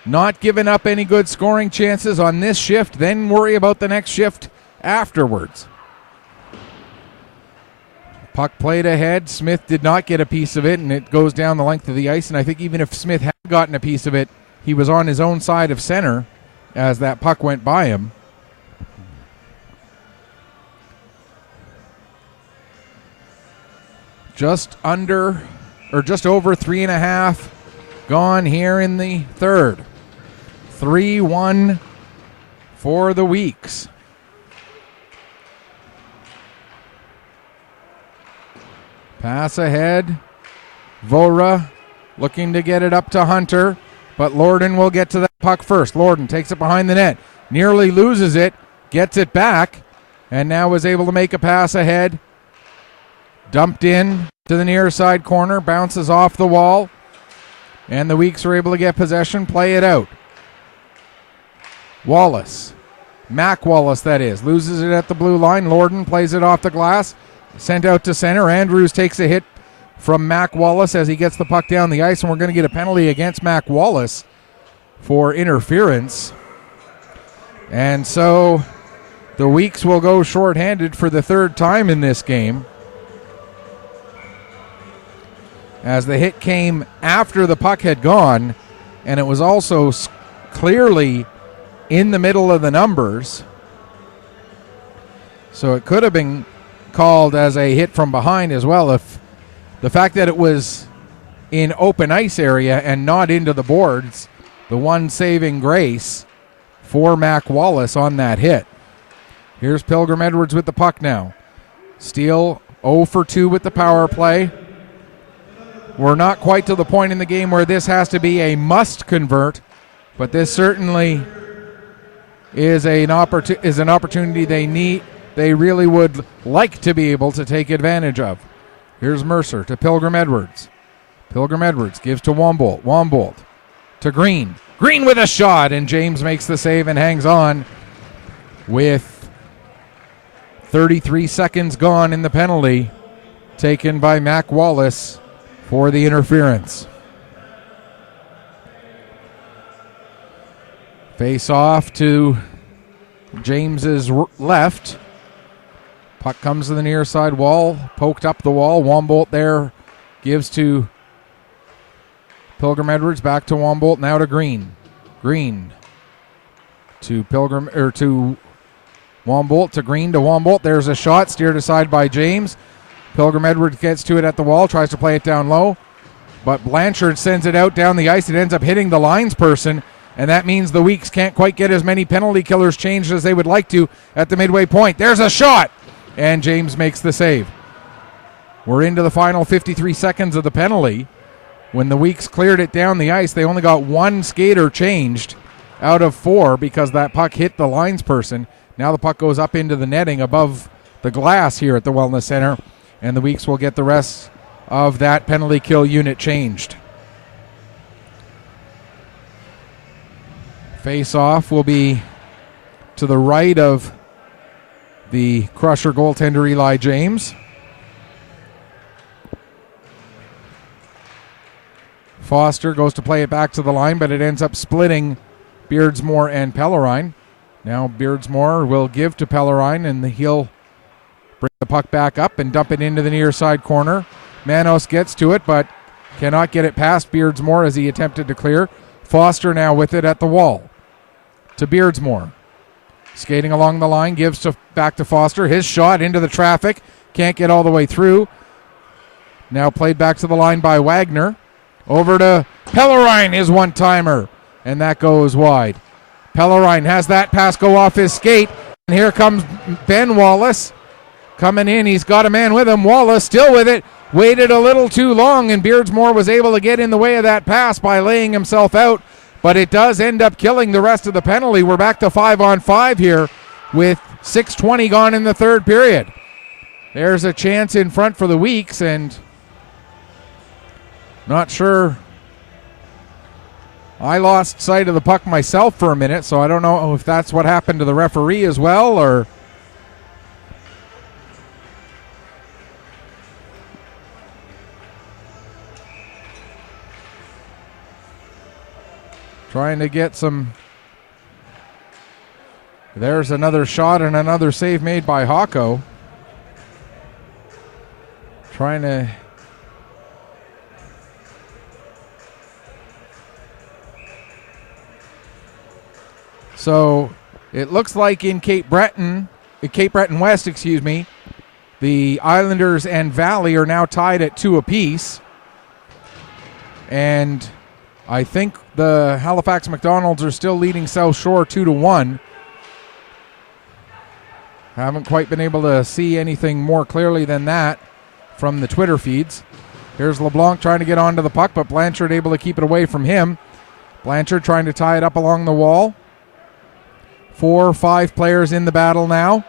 not giving up any good scoring chances on this shift, then worry about the next shift afterwards. Puck played ahead. Smith did not get a piece of it, and it goes down the length of the ice, and I think even if Smith had gotten a piece of it, he was on his own side of center as that puck went by him. Just over 3.5 gone here in the third. 3-1 for the Weeks. Pass ahead. Vora looking to get it up to Hunter, but Lorden will get to that puck first. Lorden takes it behind the net, nearly loses it, gets it back, and now is able to make a pass ahead. Dumped in to the near side corner, bounces off the wall, and the Weeks are able to get possession, play it out. Wallace, Mac Wallace that is, loses it at the blue line. Lorden plays it off the glass, sent out to center. Andrews takes a hit from Mac Wallace as he gets the puck down the ice, and we're going to get a penalty against Mac Wallace for interference. And so the Weeks will go shorthanded for the third time in this game, as the hit came after the puck had gone, and it was also clearly in the middle of the numbers. So it could have been called as a hit from behind as well, if the fact that it was in open ice area and not into the boards, the one saving grace for Mac Wallace on that hit. Here's Pilgrim Edwards with the puck now. Steele 0 for 2 with the power play. We're not quite to the point in the game where this has to be a must convert, but this certainly is an opportunity they really would like to be able to take advantage of. Here's Mercer to Pilgrim Edwards. Pilgrim Edwards gives to Wombolt. Wombolt to Green. Green with a shot, and James makes the save and hangs on with 33 seconds gone in the penalty taken by Mac Wallace for the interference. Face off to James's left. Puck comes to the near side wall, poked up the wall. Wombolt there gives to Pilgrim Edwards, back to Wombolt, now to Green. Green to Pilgrim, or to Wombolt, to Green to Wombolt. There's a shot steered aside by James. Pilgrim Edwards gets to it at the wall, tries to play it down low, but Blanchard sends it out down the ice. It ends up hitting the linesperson, and that means the Weeks can't quite get as many penalty killers changed as they would like to at the midway point. There's a shot, and James makes the save. We're into the final 53 seconds of the penalty. When the Weeks cleared it down the ice, they only got one skater changed out of 4 because that puck hit the linesperson. Now the puck goes up into the netting above the glass here at the Wellness Center, and the Weeks will get the rest of that penalty kill unit changed. Face-off will be to the right of the Crusher goaltender Eli James. Foster goes to play it back to the line, but it ends up splitting Beardsmore and Pellerine. Now Beardsmore will give to Pellerine, and he'll bring the puck back up and dump it into the near side corner. Manos gets to it, but cannot get it past Beardsmore as he attempted to clear. Foster now with it at the wall. To Beardsmore. Skating along the line, gives back to Foster. His shot into the traffic. Can't get all the way through. Now played back to the line by Wagner. Over to Pellerine, his one-timer. And that goes wide. Pellerine has that pass go off his skate. And here comes Ben Wallace. Coming in, he's got a man with him. Wallace still with it. Waited a little too long, and Beardsmore was able to get in the way of that pass by laying himself out. But it does end up killing the rest of the penalty. We're back to 5-on-5 here with 6:20 gone in the third period. There's a chance in front for the Weeks, and not sure. I lost sight of the puck myself for a minute, so I don't know if that's what happened to the referee as well, or... Trying to get some... There's another shot and another save made by Hawko. Trying to... So it looks like in Cape Breton West, the Islanders and Valley are now tied at 2 apiece. And I think the Halifax McDonald's are still leading South Shore 2-1. Haven't quite been able to see anything more clearly than that from the Twitter feeds. Here's LeBlanc trying to get onto the puck, but Blanchard able to keep it away from him. Blanchard trying to tie it up along the wall. 4 or 5 players in the battle now.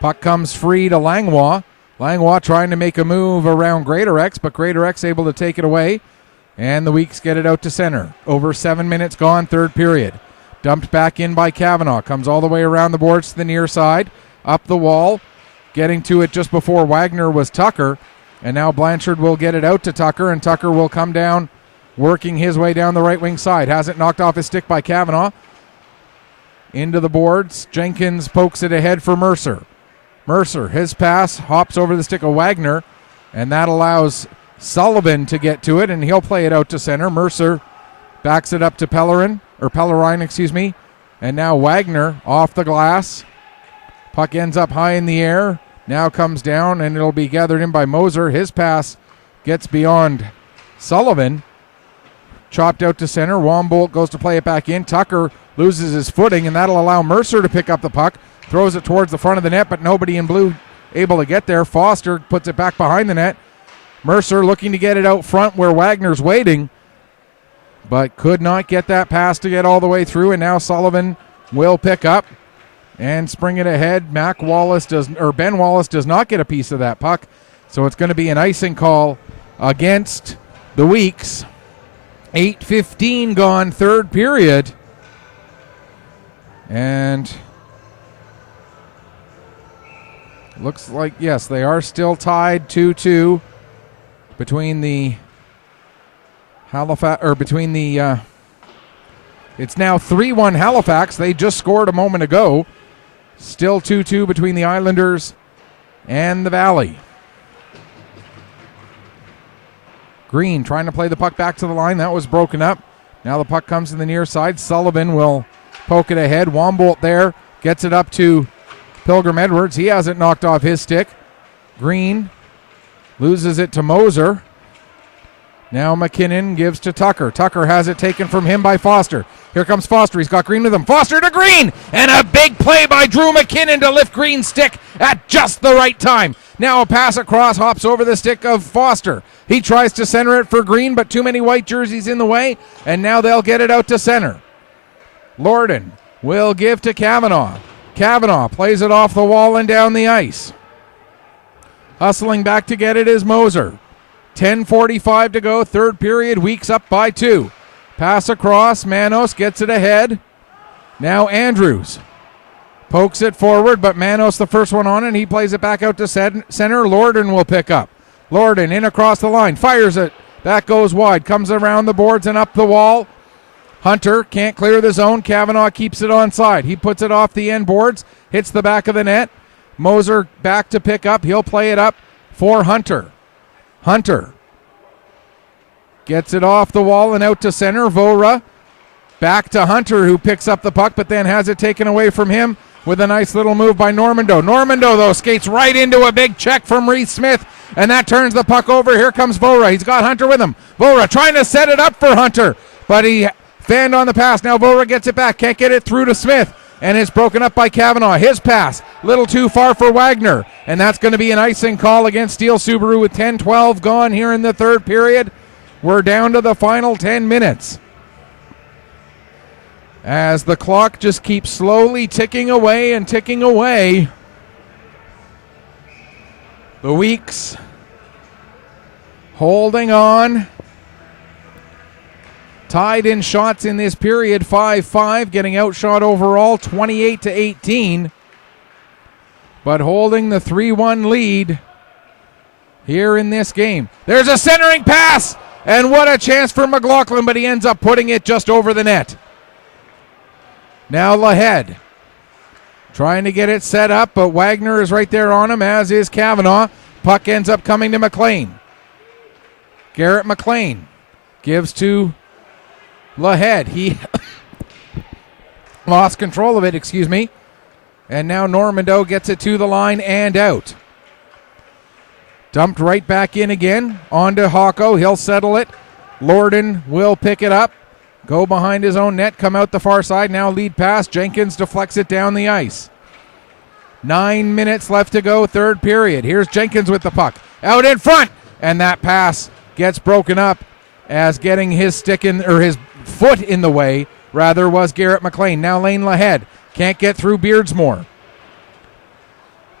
Puck comes free to Langlois. Langlois trying to make a move around Greatorex, but Greatorex able to take it away. And the Weeks get it out to center. Over 7 minutes gone, third period. Dumped back in by Kavanaugh. Comes all the way around the boards to the near side. Up the wall. Getting to it just before Wagner was Tucker. And now Blanchard will get it out to Tucker, and Tucker will come down, working his way down the right wing side. Has it knocked off his stick by Kavanaugh. Into the boards. Jenkins pokes it ahead for Mercer. Mercer, his pass, hops over the stick of Wagner, and that allows Sullivan to get to it, and he'll play it out to center. Mercer backs it up to Pellerine, and now Wagner off the glass. Puck ends up high in the air, now comes down, and it'll be gathered in by Moser. His pass gets beyond Sullivan. Chopped out to center. Wombolt goes to play it back in. Tucker loses his footing, and that'll allow Mercer to pick up the puck. Throws it towards the front of the net, but nobody in blue able to get there. Foster puts it back behind the net. Mercer looking to get it out front where Wagner's waiting, but could not get that pass to get all the way through, and now Sullivan will pick up and spring it ahead. Ben Wallace does not get a piece of that puck, so it's going to be an icing call against the Weeks. 8:15 gone, third period. And looks like, yes, they are still tied 2-2 between the Halifax, or between the, it's now 3-1 Halifax. They just scored a moment ago. Still 2-2 between the Islanders and the Valley. Green trying to play the puck back to the line. That was broken up. Now the puck comes to the near side. Sullivan will poke it ahead. Wombolt there. Gets it up to Pilgrim Edwards. He has it knocked off his stick. Green loses it to Moser. Now McKinnon gives to Tucker. Tucker has it taken from him by Foster. Here comes Foster. He's got Green with him. Foster to Green! And a big play by Drew McKinnon to lift Green's stick at just the right time. Now a pass across, hops over the stick of Foster. He tries to center it for Green, but too many white jerseys in the way, and now they'll get it out to center. Lorden will give to Kavanaugh. Kavanaugh plays it off the wall and down the ice. Hustling back to get it is Moser. 10:45 to go, third period. Weeks up by 2. Pass across, Manos gets it ahead. Now Andrews pokes it forward, but Manos the first one on it. He plays it back out to center. Lorden will pick up. Lorden in across the line, fires it. That goes wide, comes around the boards and up the wall. Hunter can't clear the zone. Kavanaugh keeps it onside. He puts it off the end boards, hits the back of the net. Moser back to pick up. He'll play it up for Hunter. Hunter gets it off the wall and out to center. Vora Back to Hunter, who picks up the puck, but then has it taken away from him with a nice little move by Normando. Normando, though, skates right into a big check from Reese Smith, and that turns the puck over. Here comes Vora. He's got Hunter with him. Vora trying to set it up for Hunter, but he fanned on the pass. Now Vora gets it back. Can't get it through to Smith, and it's broken up by Kavanaugh. His pass, little too far for Wagner, and that's going to be an icing call against Steele Subaru with 10-12 gone here in the third period. We're down to the final 10 minutes. As the clock just keeps slowly ticking away and ticking away. The Weeks holding on. Tied in shots in this period, 5-5, getting outshot overall 28-18. But holding the 3-1 lead here in this game. There's a centering pass, and what a chance for McLaughlin, but he ends up putting it just over the net. Now Lahead trying to get it set up, but Wagner is right there on him, as is Kavanaugh. Puck ends up coming to McLean. Garrett McLean gives to Lahead. He lost control of it, and now Normando gets it to the line and out. Dumped right back in again, on to Hawko. He'll settle it. Lorden will pick it up. Go behind his own net, come out the far side, now lead pass. Jenkins deflects it down the ice. 9 minutes left to go, third period. Here's Jenkins with the puck. Out in front, and that pass gets broken up as getting his his foot in the way, rather, was Garrett McLean. Now Lane Lahead can't get through Beardsmore.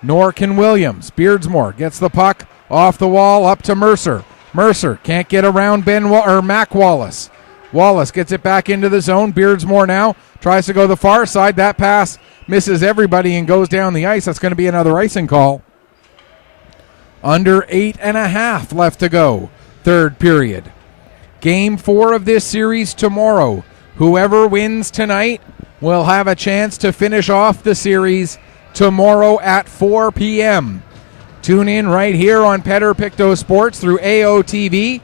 Nor can Williams. Beardsmore gets the puck off the wall up to Mercer. Mercer can't get around Mac Wallace. Wallace gets it back into the zone. Beardsmore now tries to go the far side. That pass misses everybody and goes down the ice. That's going to be another icing call. Under 8.5 left to go, third period. Game 4 of this series tomorrow. Whoever wins tonight will have a chance to finish off the series tomorrow at 4 p.m. Tune in right here on Pictou Sports through AOTV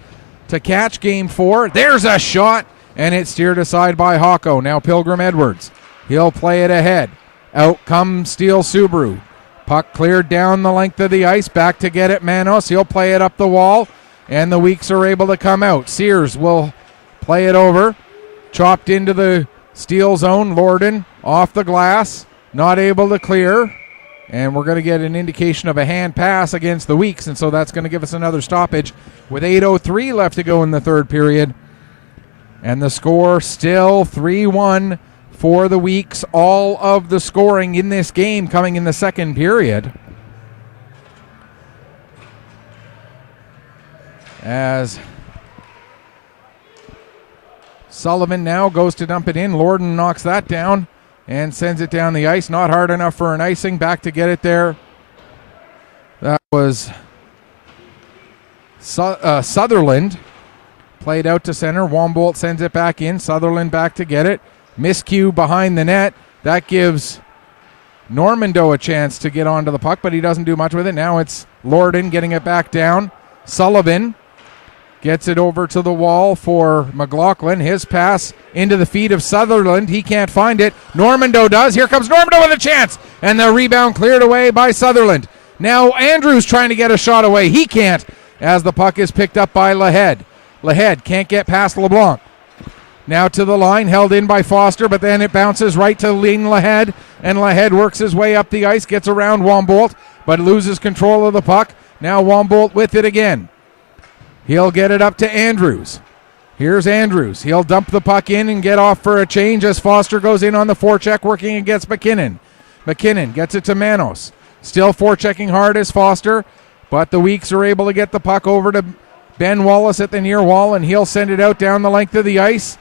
to catch Game 4. There's a shot, and it's steered aside by Hawko. Now Pilgrim Edwards. He'll play it ahead. Out comes Steele Subaru. Puck cleared down the length of the ice. Back to get it, Manos. He'll play it up the wall, and the Weeks are able to come out. Sears will play it over. Chopped into the Steele zone. Lorden off the glass. Not able to clear. And we're going to get an indication of a hand pass against the Weeks, and so that's going to give us another stoppage with 8:03 left to go in the third period. And the score still 3-1 for the Weeks. All of the scoring in this game coming in the second period. As Sullivan now goes to dump it in. Lorden knocks that down and sends it down the ice. Not hard enough for an icing. Back to get it there. That was Sutherland. Played out to center. Wombolt sends it back in. Sutherland back to get it. Miscue behind the net. That gives Normando a chance to get onto the puck, but he doesn't do much with it. Now it's Lorden getting it back down. Sullivan gets it over to the wall for McLaughlin. His pass into the feet of Sutherland. He can't find it. Normando does. Here comes Normando with a chance. And the rebound cleared away by Sutherland. Now Andrews trying to get a shot away. He can't, as the puck is picked up by Lahead. Lahead can't get past LeBlanc. Now to the line, held in by Foster, but then it bounces right to Lane Lahead. And Lahead works his way up the ice, gets around Wombolt, but loses control of the puck. Now Wombolt with it again. He'll get it up to Andrews. Here's Andrews. He'll dump the puck in and get off for a change as Foster goes in on the forecheck, working against McKinnon. McKinnon gets it to Manos. Still forechecking hard as Foster, but the Weeks are able to get the puck over to Ben Wallace at the near wall, and he'll send it out down the length of the ice.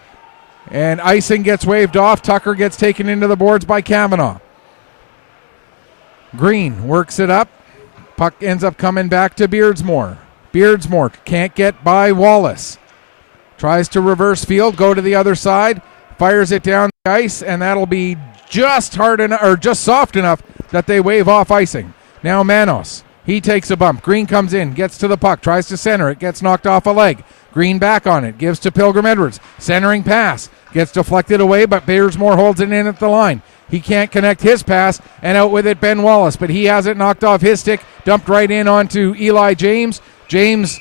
And icing gets waved off. Tucker gets taken into the boards by Kavanaugh. Green works it up. Puck ends up coming back to Beardsmore. Beardsmore can't get by Wallace. Tries to reverse field, go to the other side, fires it down the ice, and that'll be just hard enough, or just soft enough that they wave off icing. Now Manos, he takes a bump. Green comes in, gets to the puck, tries to center it, gets knocked off a leg. Green back on it, gives to Pilgrim Edwards. Centering pass, gets deflected away, but Bearsmore holds it in at the line. He can't connect his pass, and out with it Ben Wallace, but he has it knocked off his stick, dumped right in onto Eli James. James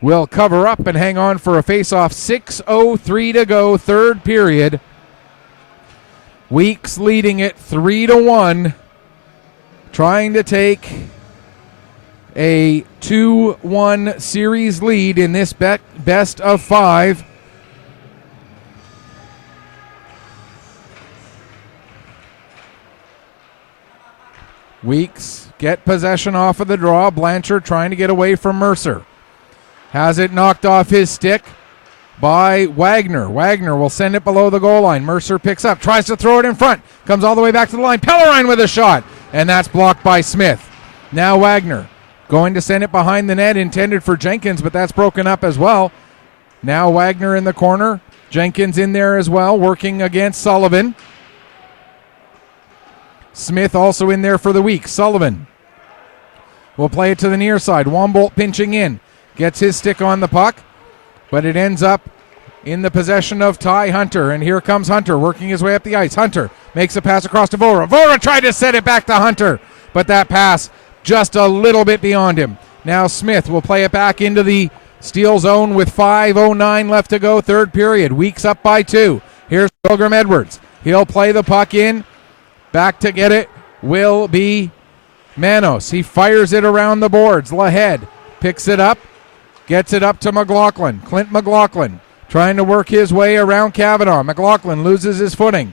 will cover up and hang on for a face-off. 6:03 to go, third period. Weeks leading it 3-1, trying to take a 2-1 series lead in this best of 5. Weeks get possession off of the draw. Blanchard trying to get away from Mercer. Has it knocked off his stick by Wagner. Wagner will send it below the goal line. Mercer picks up, tries to throw it in front. Comes all the way back to the line. Pellerine with a shot. And that's blocked by Smith. Now Wagner going to send it behind the net, intended for Jenkins, but that's broken up as well. Now Wagner in the corner. Jenkins in there as well, working against Sullivan. Smith also in there for the week. Sullivan will play it to the near side. Wombolt pinching in. Gets his stick on the puck, but it ends up in the possession of Ty Hunter. And here comes Hunter working his way up the ice. Hunter makes a pass across to Vora. Vora tried to set it back to Hunter, but that pass just a little bit beyond him. Now Smith will play it back into the Steele zone with 5:09 left to go, third period. Weeks up by 2. Here's Pilgrim Edwards. He'll play the puck in. Back to get it will be Manos. He fires it around the boards. Lahead picks it up, gets it up to McLaughlin. Clint McLaughlin trying to work his way around Kavanaugh. McLaughlin loses his footing.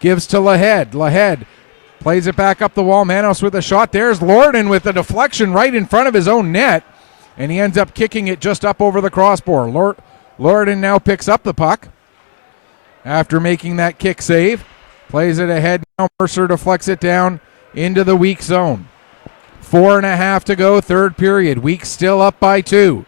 Gives to Lahead. Lahead plays it back up the wall. Manos with a shot. There's Lorden with a deflection right in front of his own net. And he ends up kicking it just up over the crossbar. Lorden now picks up the puck after making that kick save. Plays it ahead now. Mercer deflects it down into the weak zone. 4.5 to go, third period. Weeks still up by 2.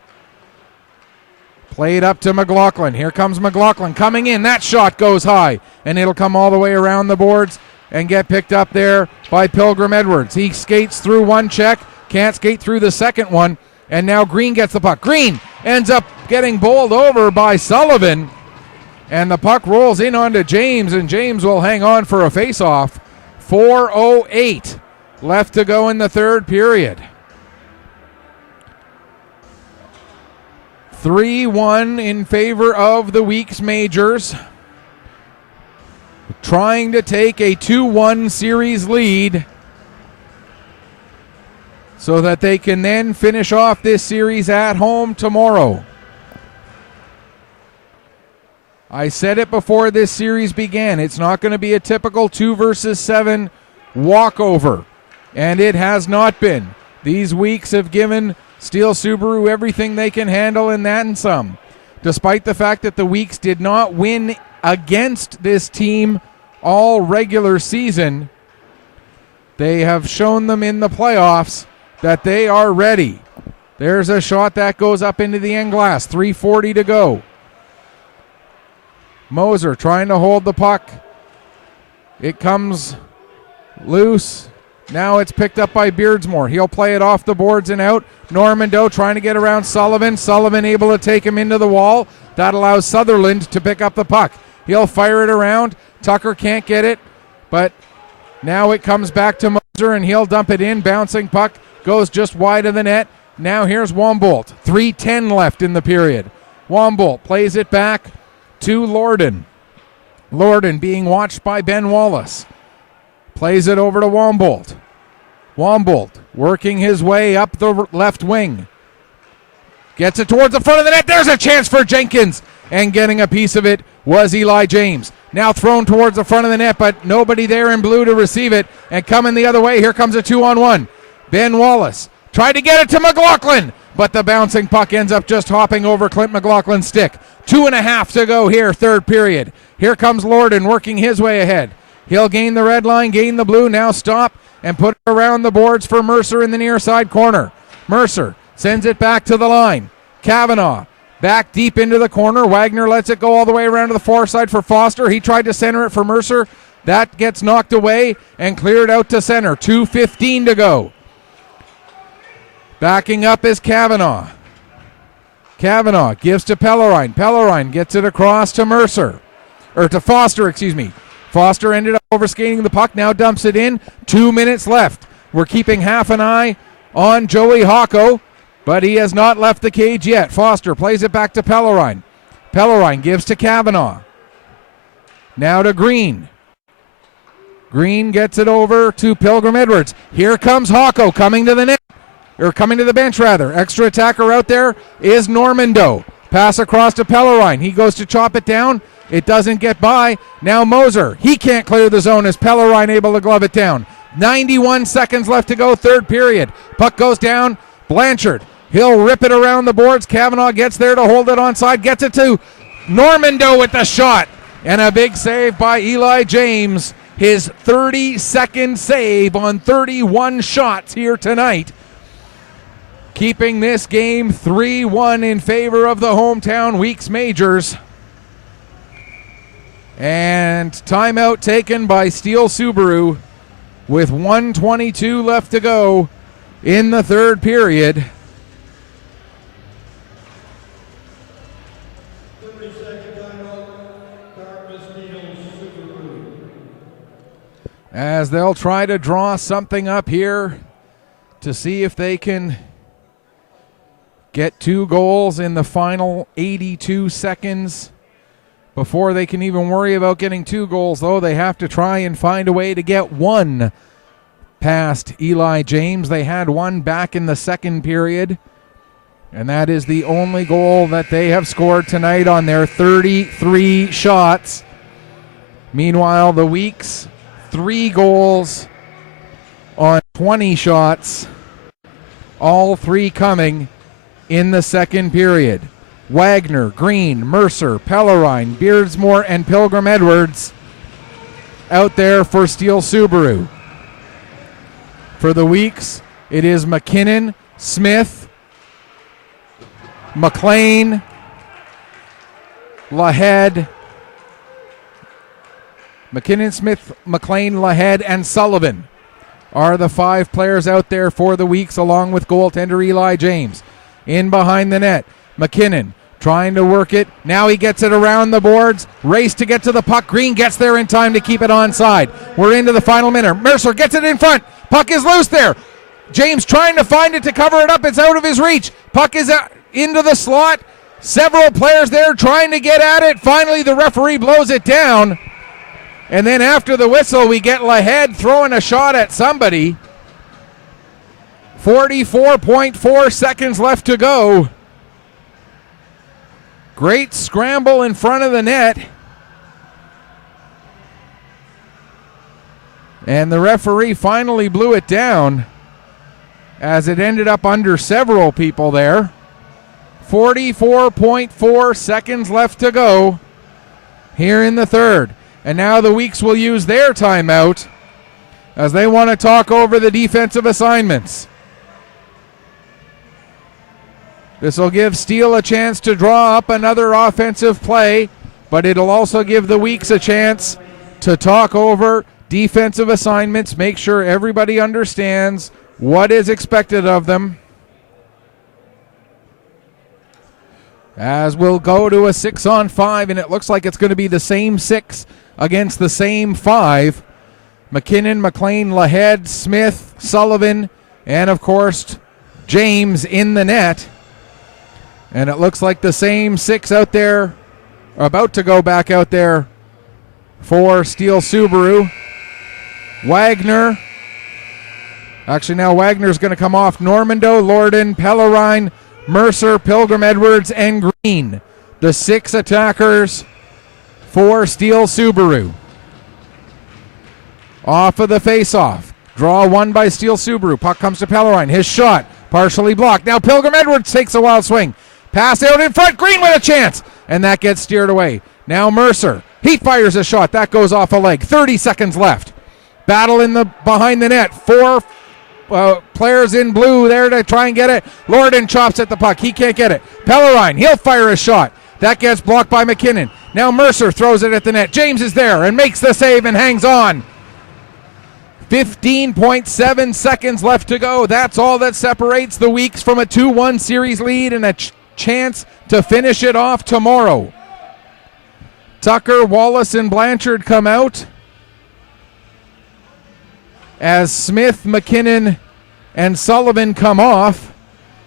Play it up to McLaughlin. Here comes McLaughlin coming in. That shot goes high, and it'll come all the way around the boards and get picked up there by Pilgrim Edwards. He skates through one check, can't skate through the second one, and now Green gets the puck. Green ends up getting bowled over by Sullivan, and the puck rolls in onto James, and James will hang on for a face-off. 4:08 left to go in the third period. 3-1 in favor of the Weeks Majors, trying to take a 2-1 series lead so that they can then finish off this series at home tomorrow. I said it before this series began. It's not going to be a typical 2-7 walkover, and it has not been. These Weeks have given Steele Subaru everything they can handle, and that and some. Despite the fact that the Weeks did not win against this team all regular season, they have shown them in the playoffs that they are ready. There's a shot that goes up into the end glass. 3:40 to go. Moser trying to hold the puck. It comes loose. Now it's picked up by Beardsmore. He'll play it off the boards and out. Normando trying to get around Sullivan. Sullivan able to take him into the wall. That allows Sutherland to pick up the puck. He'll fire it around. Tucker can't get it, but now it comes back to Moser, and he'll dump it in. Bouncing puck goes just wide of the net. Now here's Wombolt. 3:10 left in the period. Wombolt plays it back to Lorden. Lorden being watched by Ben Wallace. Plays it over to Wombolt. Wombolt working his way up the left wing. Gets it towards the front of the net. There's a chance for Jenkins. And getting a piece of it was Eli James. Now thrown towards the front of the net, but nobody there in blue to receive it. And coming the other way, here comes a 2-on-1. Ben Wallace tried to get it to McLaughlin, but the bouncing puck ends up just hopping over Clint McLaughlin's stick. 2.5 to go here, third period. Here comes Lorden working his way ahead. He'll gain the red line, gain the blue, now stop and put it around the boards for Mercer in the near side corner. Mercer sends it back to the line. Kavanaugh back deep into the corner. Wagner lets it go all the way around to the far side for Foster. He tried to center it for Mercer. That gets knocked away and cleared out to center. 2:15 to go. Backing up is Kavanaugh. Kavanaugh gives to Pellerine. Pellerine gets it across to Mercer. Or to Foster, excuse me. Foster ended up overskating the puck, now dumps it in. 2 minutes left. We're keeping half an eye on Joey Hocko, but he has not left the cage yet. Foster plays it back to Pellerine. Pellerine gives to Kavanaugh. Now to Green. Green gets it over to Pilgrim Edwards. Here comes Hocko coming to the net. Or coming to the bench, rather. Extra attacker out there is Normando. Pass across to Pellerine. He goes to chop it down. It doesn't get by. Now Moser. He can't clear the zone as Pellerine able to glove it down. 91 seconds left to go, third period. Puck goes down. Blanchard. He'll rip it around the boards. Kavanaugh gets there to hold it onside. Gets it to Normando with the shot. And a big save by Eli James. His 30-second save on 31 shots here tonight. Keeping this game 3-1 in favor of the hometown Weeks Majors. And timeout taken by Steele Subaru with 1:22 left to go in the third period. 30-second timeout. Dartmouth Steele Subaru. As they'll try to draw something up here to see if they can get 2 goals in the final 82 seconds. Before they can even worry about getting 2 goals, though, they have to try and find a way to get 1 past Eli James. They had 1 back in the second period, and that is the only goal that they have scored tonight on their 33 shots. Meanwhile, the Weeks, 3 goals on 20 shots, all 3 coming in the second period. Wagner, Green, Mercer, Pellerine, Beardsmore, and Pilgrim Edwards out there for Steele Subaru. For the Weeks, it is McKinnon, Smith, McLean, Lahead, McKinnon, Smith, McLean, Lahead, and Sullivan are the 5 players out there for the Weeks, along with goaltender Eli James. In behind the net, McKinnon trying to work it. Now he gets it around the boards. Race to get to the puck. Green gets there in time to keep it onside. We're into the final minute. Mercer gets it in front. Puck is loose there. James trying to find it to cover it up. It's out of his reach. Puck is into the slot. Several players there trying to get at it. Finally, the referee blows it down. And then after the whistle, we get Lahead throwing a shot at somebody. 44.4 seconds left to go. Great scramble in front of the net. And the referee finally blew it down as it ended up under several people there. 44.4 seconds left to go here in the third. And now the Weeks will use their timeout as they want to talk over the defensive assignments. This will give Steele a chance to draw up another offensive play, but it'll also give the Weeks a chance to talk over defensive assignments, make sure everybody understands what is expected of them. As we'll go to a 6-on-5, and it looks like it's going to be the same 6 against the same 5. McKinnon, McLean, Lahead, Smith, Sullivan, and of course James in the net. And it looks like the same 6 out there are about to go back out there for Steele Subaru. Wagner. Actually, now Wagner's going to come off. Normando, Lorden, Pellerine, Mercer, Pilgrim Edwards, and Green. The 6 attackers for Steele Subaru. Off of the face-off. Draw 1 by Steele Subaru. Puck comes to Pellerine. His shot partially blocked. Now Pilgrim Edwards takes a wild swing. Pass out in front. Green with a chance. And that gets steered away. Now Mercer. He fires a shot. That goes off a leg. 30 seconds left. Battle in the behind the net. 4 players in blue there to try and get it. Lorden chops at the puck. He can't get it. Pellerine. He'll fire a shot. That gets blocked by McKinnon. Now Mercer throws it at the net. James is there and makes the save and hangs on. 15.7 seconds left to go. That's all that separates the Weeks from a 2-1 series lead and a chance to finish it off tomorrow. Tucker, Wallace, and Blanchard come out as Smith, McKinnon, and Sullivan come off.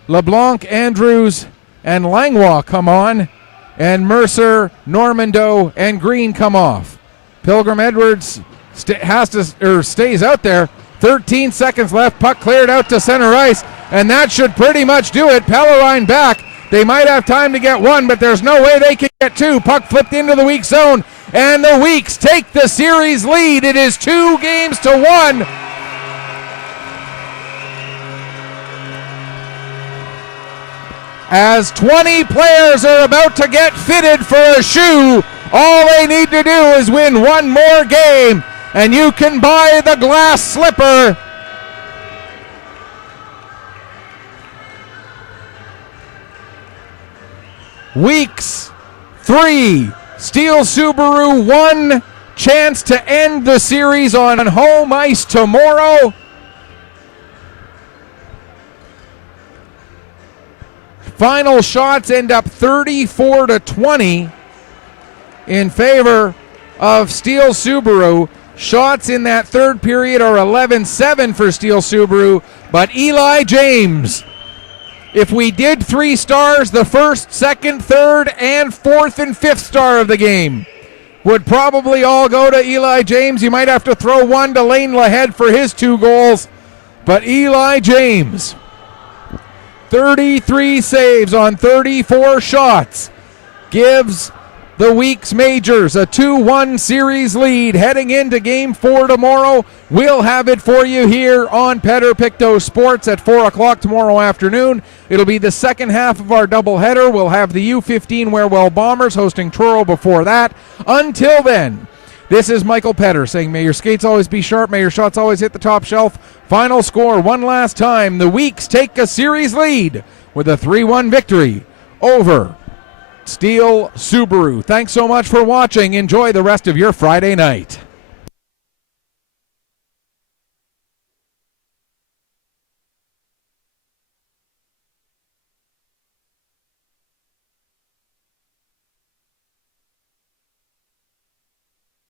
LeBlanc, Andrews, and Langlois come on, and Mercer, Normando, and Green come off. Pilgrim Edwards stays out there. 13 seconds left. Puck cleared out to center ice, and that should pretty much do it. Pellerine back. They might have time to get one, but there's no way they can get two. Puck flipped into the Weeks zone, and the Weeks take the series lead. It is 2-1. As 20 players are about to get fitted for a shoe, all they need to do is win one more game, and you can buy the glass slipper. Weeks 3, Steele Subaru 1, chance to end the series on home ice tomorrow. Final shots end up 34-20 in favor of Steele Subaru. Shots in that third period are 11-7 for Steele Subaru, but Eli James, if we did 3 stars, the first, second, third, and fourth and fifth star of the game would probably all go to Eli James. You might have to throw one to Lane Lahead for his 2 goals, but Eli James, 33 saves on 34 shots, gives the Weeks Majors a 2-1 series lead heading into Game 4 tomorrow. We'll have it for you here on Petter Pictou Sports at 4 o'clock tomorrow afternoon. It'll be the second half of our doubleheader. We'll have the U15 Warewell Bombers hosting Truro before that. Until then, this is Michael Petter saying may your skates always be sharp, may your shots always hit the top shelf. Final score one last time. The Weeks take a series lead with a 3-1 victory over Steele Subaru. Thanks so much for watching. Enjoy the rest of your Friday night.